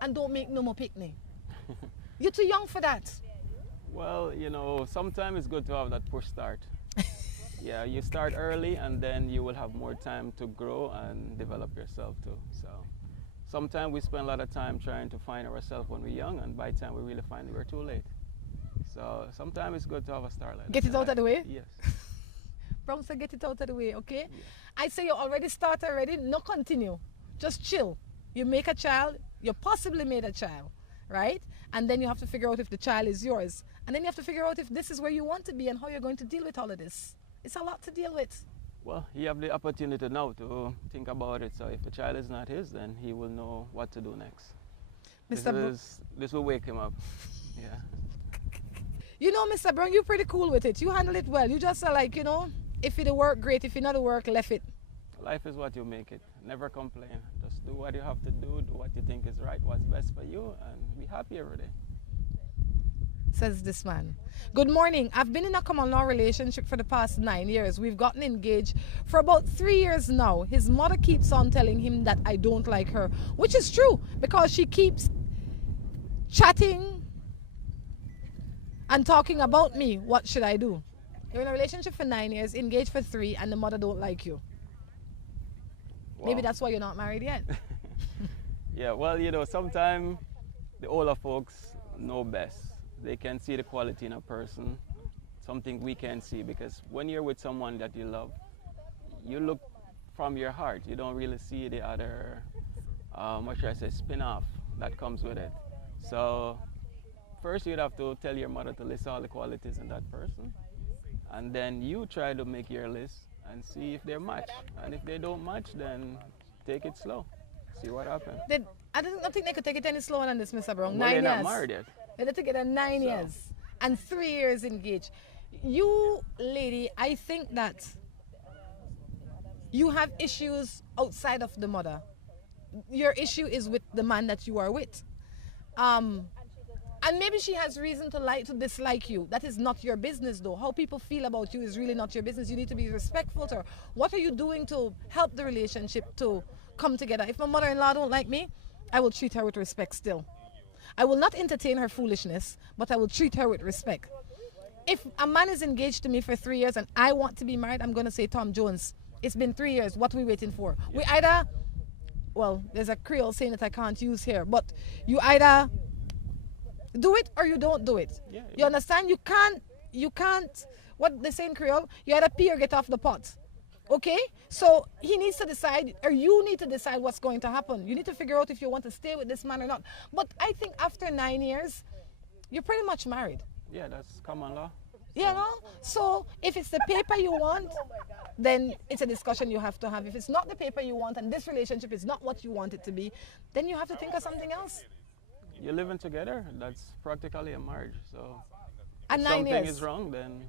And don't make no more picnic. You're too young for that. Well, you know, sometimes it's good to have that push start. Yeah, you start early and then you will have more time to grow and develop yourself too. So sometimes we spend a lot of time trying to find ourselves when we're young, and by the time we really find we're too late. So sometimes it's good to have a start like that. Get it out of the way? Yes. Brown said get it out of the way, okay? Yeah. I say you already start already, no continue. Just chill. You make a child, you possibly made a child, right? And then you have to figure out if the child is yours. And then you have to figure out if this is where you want to be and how you're going to deal with all of this. It's a lot to deal with. Well, you have the opportunity now to think about it. So if the child is not his, then he will know what to do next. This will wake him up. Yeah. You know, Mr. Brown, you're pretty cool with it. You handle it well. You just are like, you know, if it work, great. If it not work, left it. Life is what you make it. Never complain. Just do what you have to do what you think is right, what's best for you, and be happy every day. Says this man. Good morning. I've been in a common law relationship for the past 9 years. We've gotten engaged for about 3 years now. His mother keeps on telling him that I don't like her, which is true, because she keeps chatting and talking about me. What should I do? You're in a relationship for 9 years, engaged for 3, and the mother don't like you. Wow. Maybe that's why you're not married yet. Yeah, well, you know, sometimes the older folks know best. They can see the quality in a person, something we can't see, because when you're with someone that you love, you look from your heart. You don't really see the other, what should I say, spin-off that comes with it. So first you'd have to tell your mother to list all the qualities in that person, and then you try to make your list and see if they match. And if they don't match, then take it slow. See what happens. I don't think they could take it any slower than this, Mr. Brown. Well, 9 years. They're not married yet. They're together 9 years and 3 years engaged. You, lady, I think that you have issues outside of the mother. Your issue is with the man that you are with. And maybe she has reason to dislike you. That is not your business, though. How people feel about you is really not your business. You need to be respectful to her. What are you doing to help the relationship to come together? If my mother-in-law don't like me, I will treat her with respect still. I will not entertain her foolishness, but I will treat her with respect. If a man is engaged to me for 3 years and I want to be married, I'm going to say, Tom Jones, it's been 3 years. What are we waiting for? Yeah. We either, well, there's a Creole saying that I can't use here, but you either do it or you don't do it. Yeah, you understand? You can't, what they say in Creole, you either pee or get off the pot. Okay? So he needs to decide, or you need to decide what's going to happen. You need to figure out if you want to stay with this man or not. But I think after 9 years, you're pretty much married. Yeah, that's common law. You know? So if it's the paper you want, then it's a discussion you have to have. If it's not the paper you want and this relationship is not what you want it to be, then you have to think of something else. You're living together, that's practically a marriage. So and if 9 years. something is wrong, then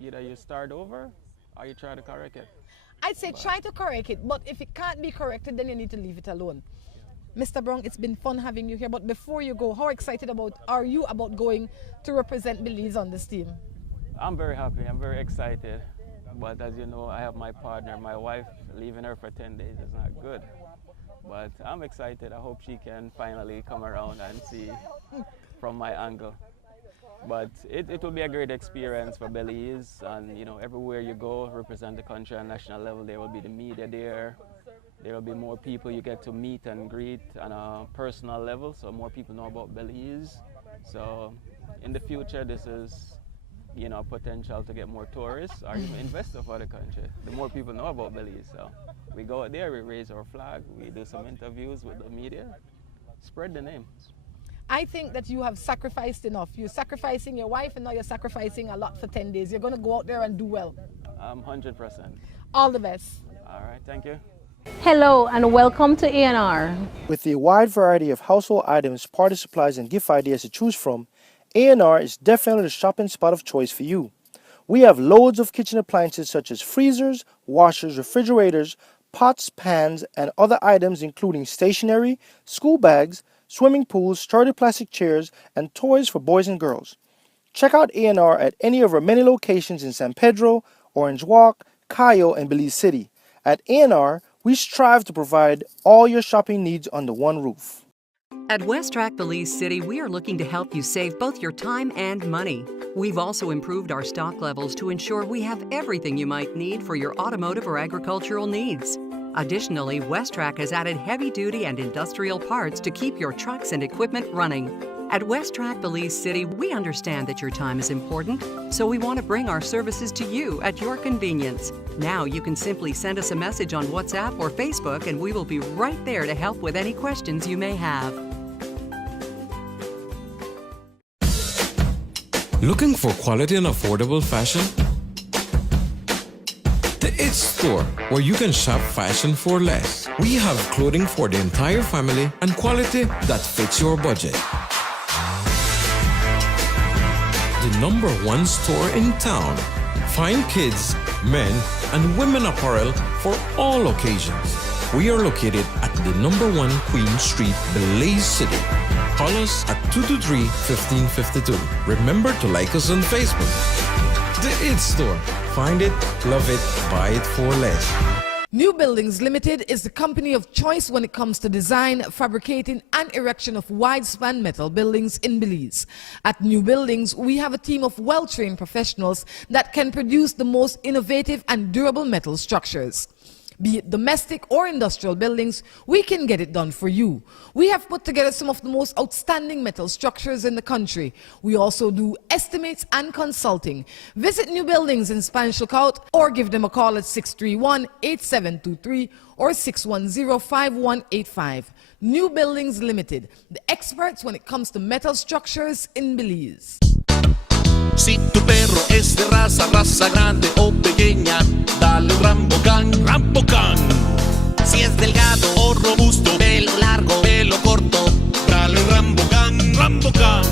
either you start over or you try to correct it. I'd say try to correct it, but if it can't be corrected, then you need to leave it alone. Yeah. Mr. Brown, it's been fun having you here, but before you go, how excited are you about going to represent Belize on this team? I'm very happy, I'm very excited. But as you know, I have my partner, my wife. Leaving her for 10 days is not good. But I'm excited. I hope she can finally come around and see from my angle. But it will be a great experience for Belize, and you know, everywhere you go, represent the country on national level. There will be the media there. There will be more people you get to meet and greet on a personal level, so more people know about Belize. So in the future, this is, you know, potential to get more tourists or even investors for the country. The more people know about Belize, so we go out there, we raise our flag, we do some interviews with the media, spread the name. I think that you have sacrificed enough. You're sacrificing your wife, and now you're sacrificing a lot for 10 days. You're going to go out there and do well. 100%. All the best. All right, thank you. Hello and welcome to A&R. With a wide variety of household items, party supplies, and gift ideas to choose from, A&R is definitely the shopping spot of choice for you. We have loads of kitchen appliances such as freezers, washers, refrigerators, pots, pans, and other items including stationery, school bags, swimming pools, sturdy plastic chairs, and toys for boys and girls. Check out A&R at any of our many locations in San Pedro, Orange Walk, Cayo, and Belize City. At A&R, we strive to provide all your shopping needs under one roof. At WestTrack Belize City, we are looking to help you save both your time and money. We've also improved our stock levels to ensure we have everything you might need for your automotive or agricultural needs. Additionally, WestTrack has added heavy-duty and industrial parts to keep your trucks and equipment running. At WestTrack Belize City, we understand that your time is important, so we want to bring our services to you at your convenience. Now you can simply send us a message on WhatsApp or Facebook, and we will be right there to help with any questions you may have. Looking for quality and affordable fashion? The It Store, where you can shop fashion for less. We have clothing for the entire family and quality that fits your budget. The #1 store in town. Fine kids, men, and women apparel for all occasions. We are located at the #1 Queen Street, Belize City. Call us at 223-1552. Remember to like us on Facebook. The It Store. Find it, love it, buy it for less. New Buildings Limited is the company of choice when it comes to design, fabricating, and erection of wide-span metal buildings in Belize. At New Buildings, we have a team of well-trained professionals that can produce the most innovative and durable metal structures. Be it domestic or industrial buildings, we can get it done for you. We have put together some of the most outstanding metal structures in the country. We also do estimates and consulting. Visit New Buildings in Spanish Lookout or give them a call at 631-8723 or 610-5185. New Buildings Limited, the experts when it comes to metal structures in Belize. Si tu perro es de raza grande o pequeña, dale Rambocan, Rambocan. Si es delgado o robusto, pelo largo, pelo corto, dale Rambocan, Rambocan.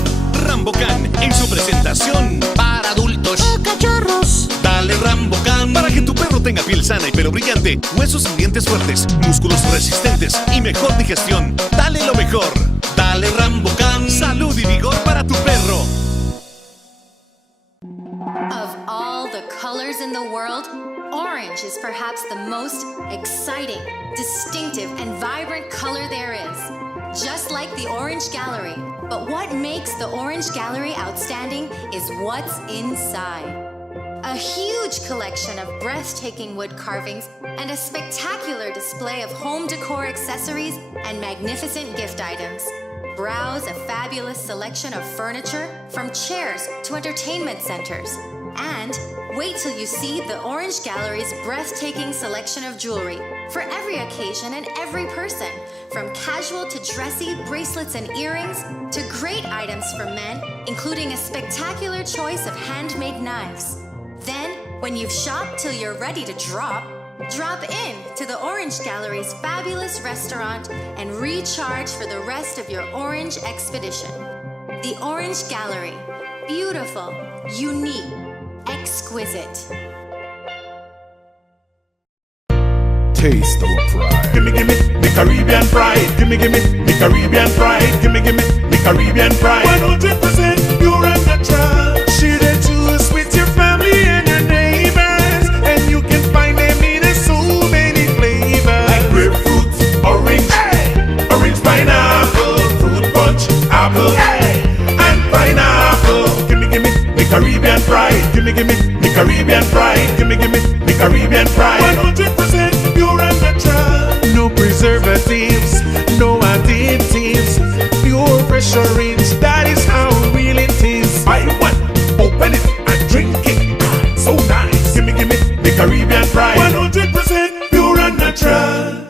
Rambocan en su presentación para adultos o cachorros. Dale Rambocan para que tu perro tenga piel sana y pelo brillante, huesos y dientes fuertes, músculos resistentes y mejor digestión. Dale lo mejor. Dale Rambocan, salud y vigor para tu perro. Of all the colors in the world, orange is perhaps the most exciting, distinctive, and vibrant color there is. Just like the Orange Gallery. But what makes the Orange Gallery outstanding is what's inside. A huge collection of breathtaking wood carvings and a spectacular display of home decor accessories and magnificent gift items. Browse a fabulous selection of furniture, from chairs to entertainment centers. And wait till you see the Orange Gallery's breathtaking selection of jewelry for every occasion and every person, from casual to dressy bracelets and earrings to great items for men, including a spectacular choice of handmade knives. Then, when you've shopped till you're ready to drop in to the Orange Gallery's fabulous restaurant and recharge for the rest of your orange expedition. The Orange Gallery. Beautiful, unique, exquisite. Taste of pride. Gimme, me Caribbean pride. Gimme, me Caribbean pride. Gimme, me Caribbean pride. 100% pure and natural. Share the juice with your family and your neighbors, and you can find them in so many flavors. Like grapefruit, orange, orange pineapple, fruit punch, apple, and pineapple. Gimme, Caribbean pride. Gimme, me Caribbean pride. 100% pure and natural. No preservatives, no additives. Pure fresh orange, that is how real it is. Buy one, open it and drink it. So nice. Gimme, me Caribbean pride. 100% pure and natural.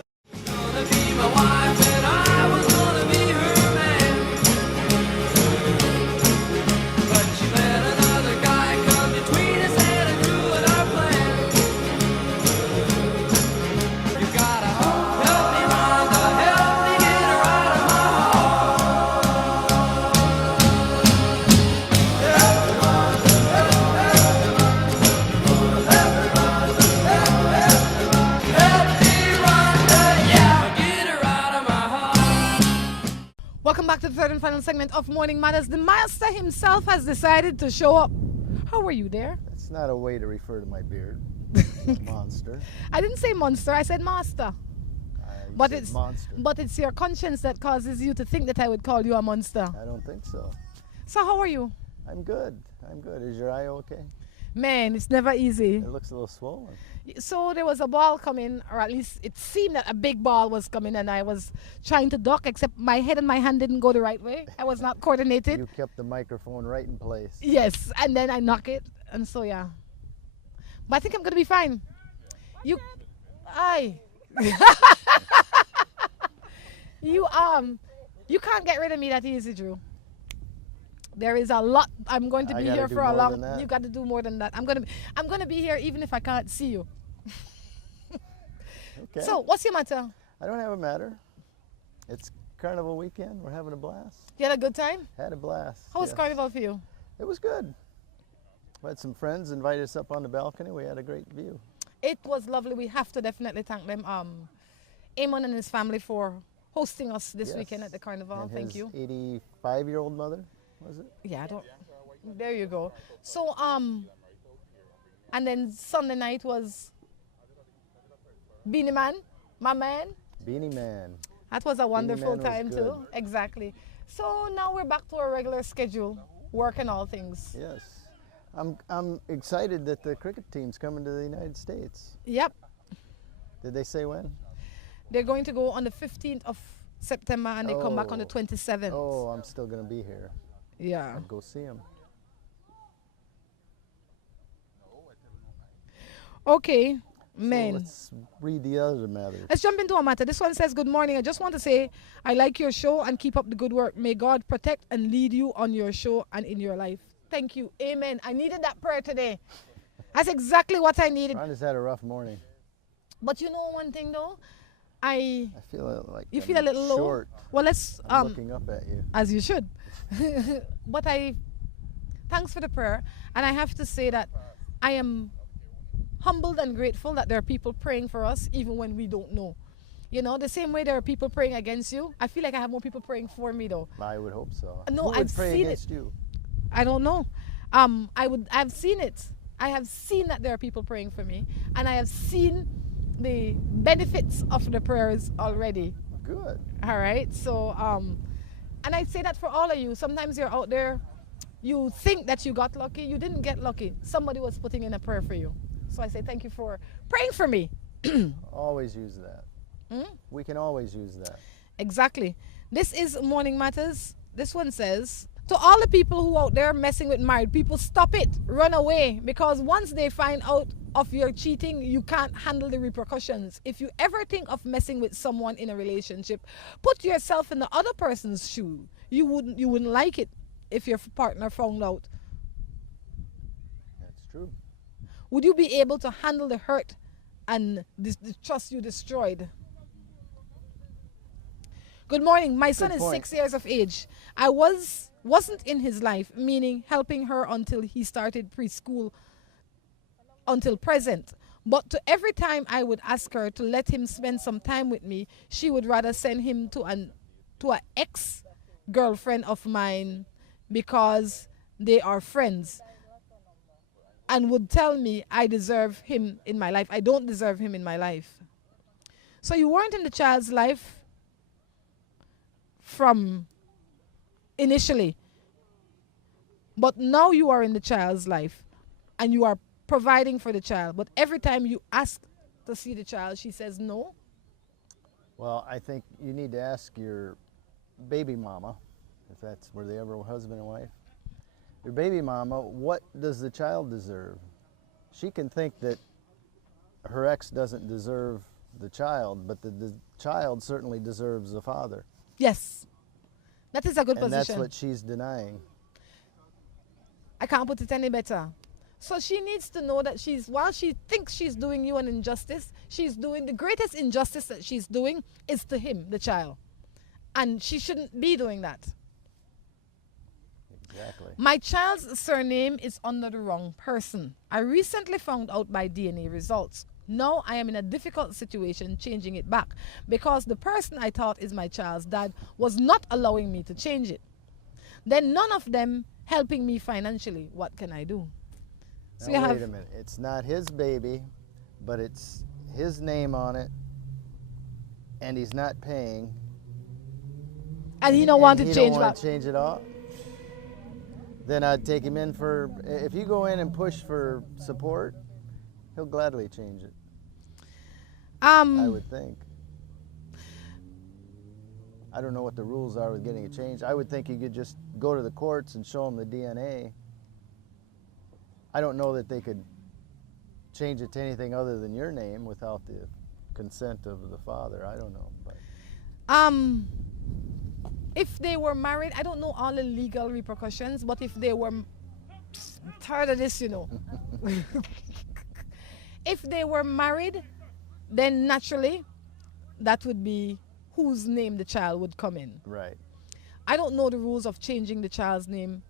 Welcome back to the third and final segment of Morning Matters. The master himself has decided to show up. How were you there? That's not a way to refer to my beard. Monster. I didn't say monster, I said master. But said it's monster. But it's your conscience that causes you to think that I would call you a monster. I don't think so. So how are you? I'm good. I'm good. Is your eye okay? Man, it's never easy. It looks a little swollen. So there was a ball coming, or at least it seemed that a big ball was coming, and I was trying to duck, except my head and my hand didn't go the right way. I was not coordinated. You kept the microphone right in place. Yes, and then I knock it, and so yeah. But I think I'm gonna be fine. You can't get rid of me that easy, Drew. There is a lot. I'm going to be here for a long. You got to do more than that. I'm gonna be here even if I can't see you. Okay. So, what's your matter? I don't have a matter. It's Carnival weekend. We're having a blast. You had a good time? Had a blast. How was Carnival for you? It was good. We had some friends invite us up on the balcony. We had a great view. It was lovely. We have to definitely thank them. Eamon and his family for hosting us this weekend at the Carnival. And Thank his you. 85-year-old mother, was it? Yeah, I don't. There you go. So and then Sunday night was Beenie Man, my man. Beenie Man. That was a wonderful Man was time good. too. Exactly. So now we're back to our regular schedule, work and all things. Yes. I'm excited that the cricket team's coming to the United States. Yep. Did they say when? They're going to go on the 15th of September and they come back on the 27th. Oh, I'm still going to be here. Yeah. I'd go see them. Okay, So men. let's read the other matters. Let's jump into a matter. This one says, good morning. I just want to say I like your show and keep up the good work. May God protect and lead you on your show and in your life. Thank you. Amen. I needed that prayer today. That's exactly what I needed. Rhonda's had a rough morning. But you know one thing though? I feel like you I'm feel a little low. short. Well, let's I'm looking up at you. as you should. But thanks for the prayer, and I have to say that I am humbled and grateful that there are people praying for us even when we don't know. You know, the same way there are people praying against you. I feel like I have more people praying for me though. I would hope so. No, Who would I've pray seen against it. you? I don't know. I've seen it. I have seen that there are people praying for me, and I have seen the benefits of the prayers already. Good. All right. So, and I say that for all of you. Sometimes you're out there, you think that you got lucky. You didn't get lucky. Somebody was putting in a prayer for you. So I say thank you for praying for me. Always use that. We can always use that. Exactly. This is Morning Matters. This one says, to all the people who out there messing with married people, stop it. Run away. Because once they find out of your cheating, you can't handle the repercussions. If you ever think of messing with someone in a relationship, put yourself in the other person's shoe. You wouldn't like it if your partner found out. That's true. Would you be able to handle the hurt and the trust you destroyed? Good morning. My son is 6 years of age. I wasn't in his life, meaning helping her until he started preschool until present. But to every time I would ask her to let him spend some time with me, she would rather send him to an ex-girlfriend of mine because they are friends, and would tell me I deserve him in my life. I don't deserve him in my life. So you weren't in the child's life from initially, but now you are in the child's life and you are providing for the child, but every time you ask to see the child, she says no? Well, I think you need to ask your baby mama, if that's were they ever husband and wife, your baby mama, what does the child deserve? She can think that her ex doesn't deserve the child, but the child certainly deserves the father. Yes. That is a good And position. that's what she's denying. I can't put it any better. So she needs to know that while she thinks she's doing you an injustice, she's doing the greatest injustice that she's doing is to him, the child. And she shouldn't be doing that. Exactly. My child's surname is under the wrong person. I recently found out by DNA results. Now I am in a difficult situation changing it back because the person I thought is my child's dad was not allowing me to change it. Then none of them helping me financially. What can I do? So Now, wait a minute. It's not his baby, but it's his name on it, and he's not paying. And he don't want to he change don't want back. to change it all. Then I'd take him in for. If you go in and push for support, he'll gladly change it. I would think. I don't know what the rules are with getting it changed. I would think you could just go to the courts and show them the DNA. I don't know that they could change it to anything other than your name without the consent of the father. I don't know. But. If they were married, I don't know all the legal repercussions, but if they were, I'm tired of this, you know. If they were married, then naturally, that would be whose name the child would come in. Right. I don't know the rules of changing the child's name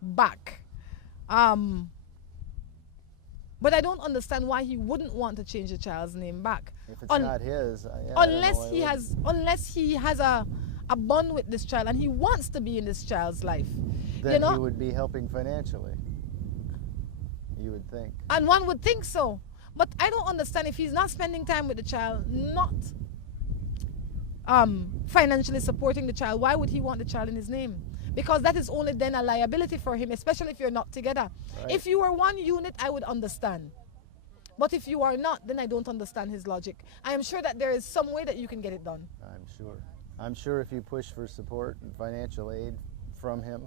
back. But I don't understand why he wouldn't want to change the child's name back. If it's not his, yeah, unless he has a bond with this child and he wants to be in this child's life. Then you know? he would be helping financially. You would think. And one would think so. But I don't understand if he's not spending time with the child, not financially supporting the child, why would he want the child in his name? Because that is only then a liability for him, especially if you're not together. Right. If you were one unit, I would understand. But if you are not, then I don't understand his logic. I am sure that there is some way that you can get it done. I'm sure. I'm sure if you push for support and financial aid from him,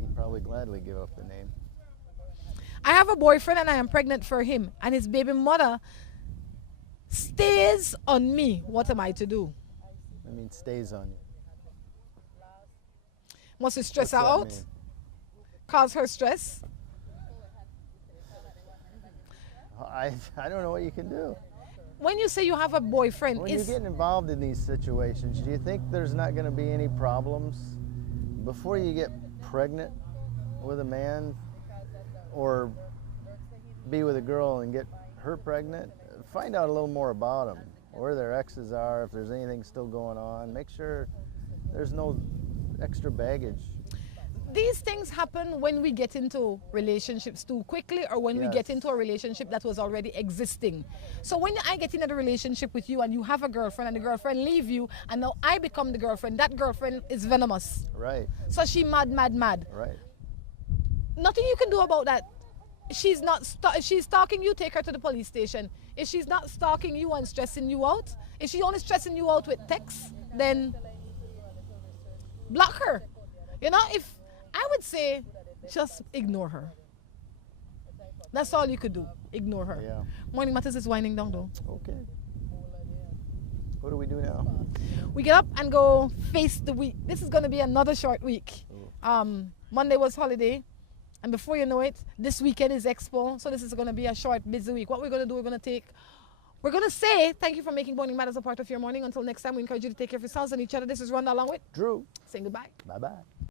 he'd probably gladly give up the name. I have a boyfriend and I am pregnant for him, and his baby mother stays on me. What am I to do? I mean, stays on you. Must it stress her What's that out? mean? Cause her stress? I don't know what you can do. When you say you have a boyfriend, When you're getting involved in these situations, do you think there's not going to be any problems before you get pregnant with a man or be with a girl and get her pregnant? Find out a little more about them, where their exes are, if there's anything still going on. Make sure there's no extra baggage. these things happen when we get into relationships too quickly, or when we get into a relationship that was already existing. So when I get into a relationship with you and you have a girlfriend and the girlfriend leave you and now I become the girlfriend, that girlfriend is venomous. Right. So she mad. Right. Nothing you can do about that. She's not. If she's stalking you, take her to the police station. If she's not stalking you and stressing you out, if she only stressing you out with texts, then block her. You know, if I would say, just ignore her. That's all you could do. Ignore her. Yeah. Morning Matters is winding down though. Okay. What do we do now? We get up and go face the week. This is going to be another short week. Monday was holiday. And before you know it, this weekend is Expo. So this is going to be a short, busy week. What we're going to do, we're going to say thank you for making Morning Matters a part of your morning. Until next time, we encourage you to take care of yourselves and each other. This is Rhonda along with Drew. Saying goodbye. Bye-bye.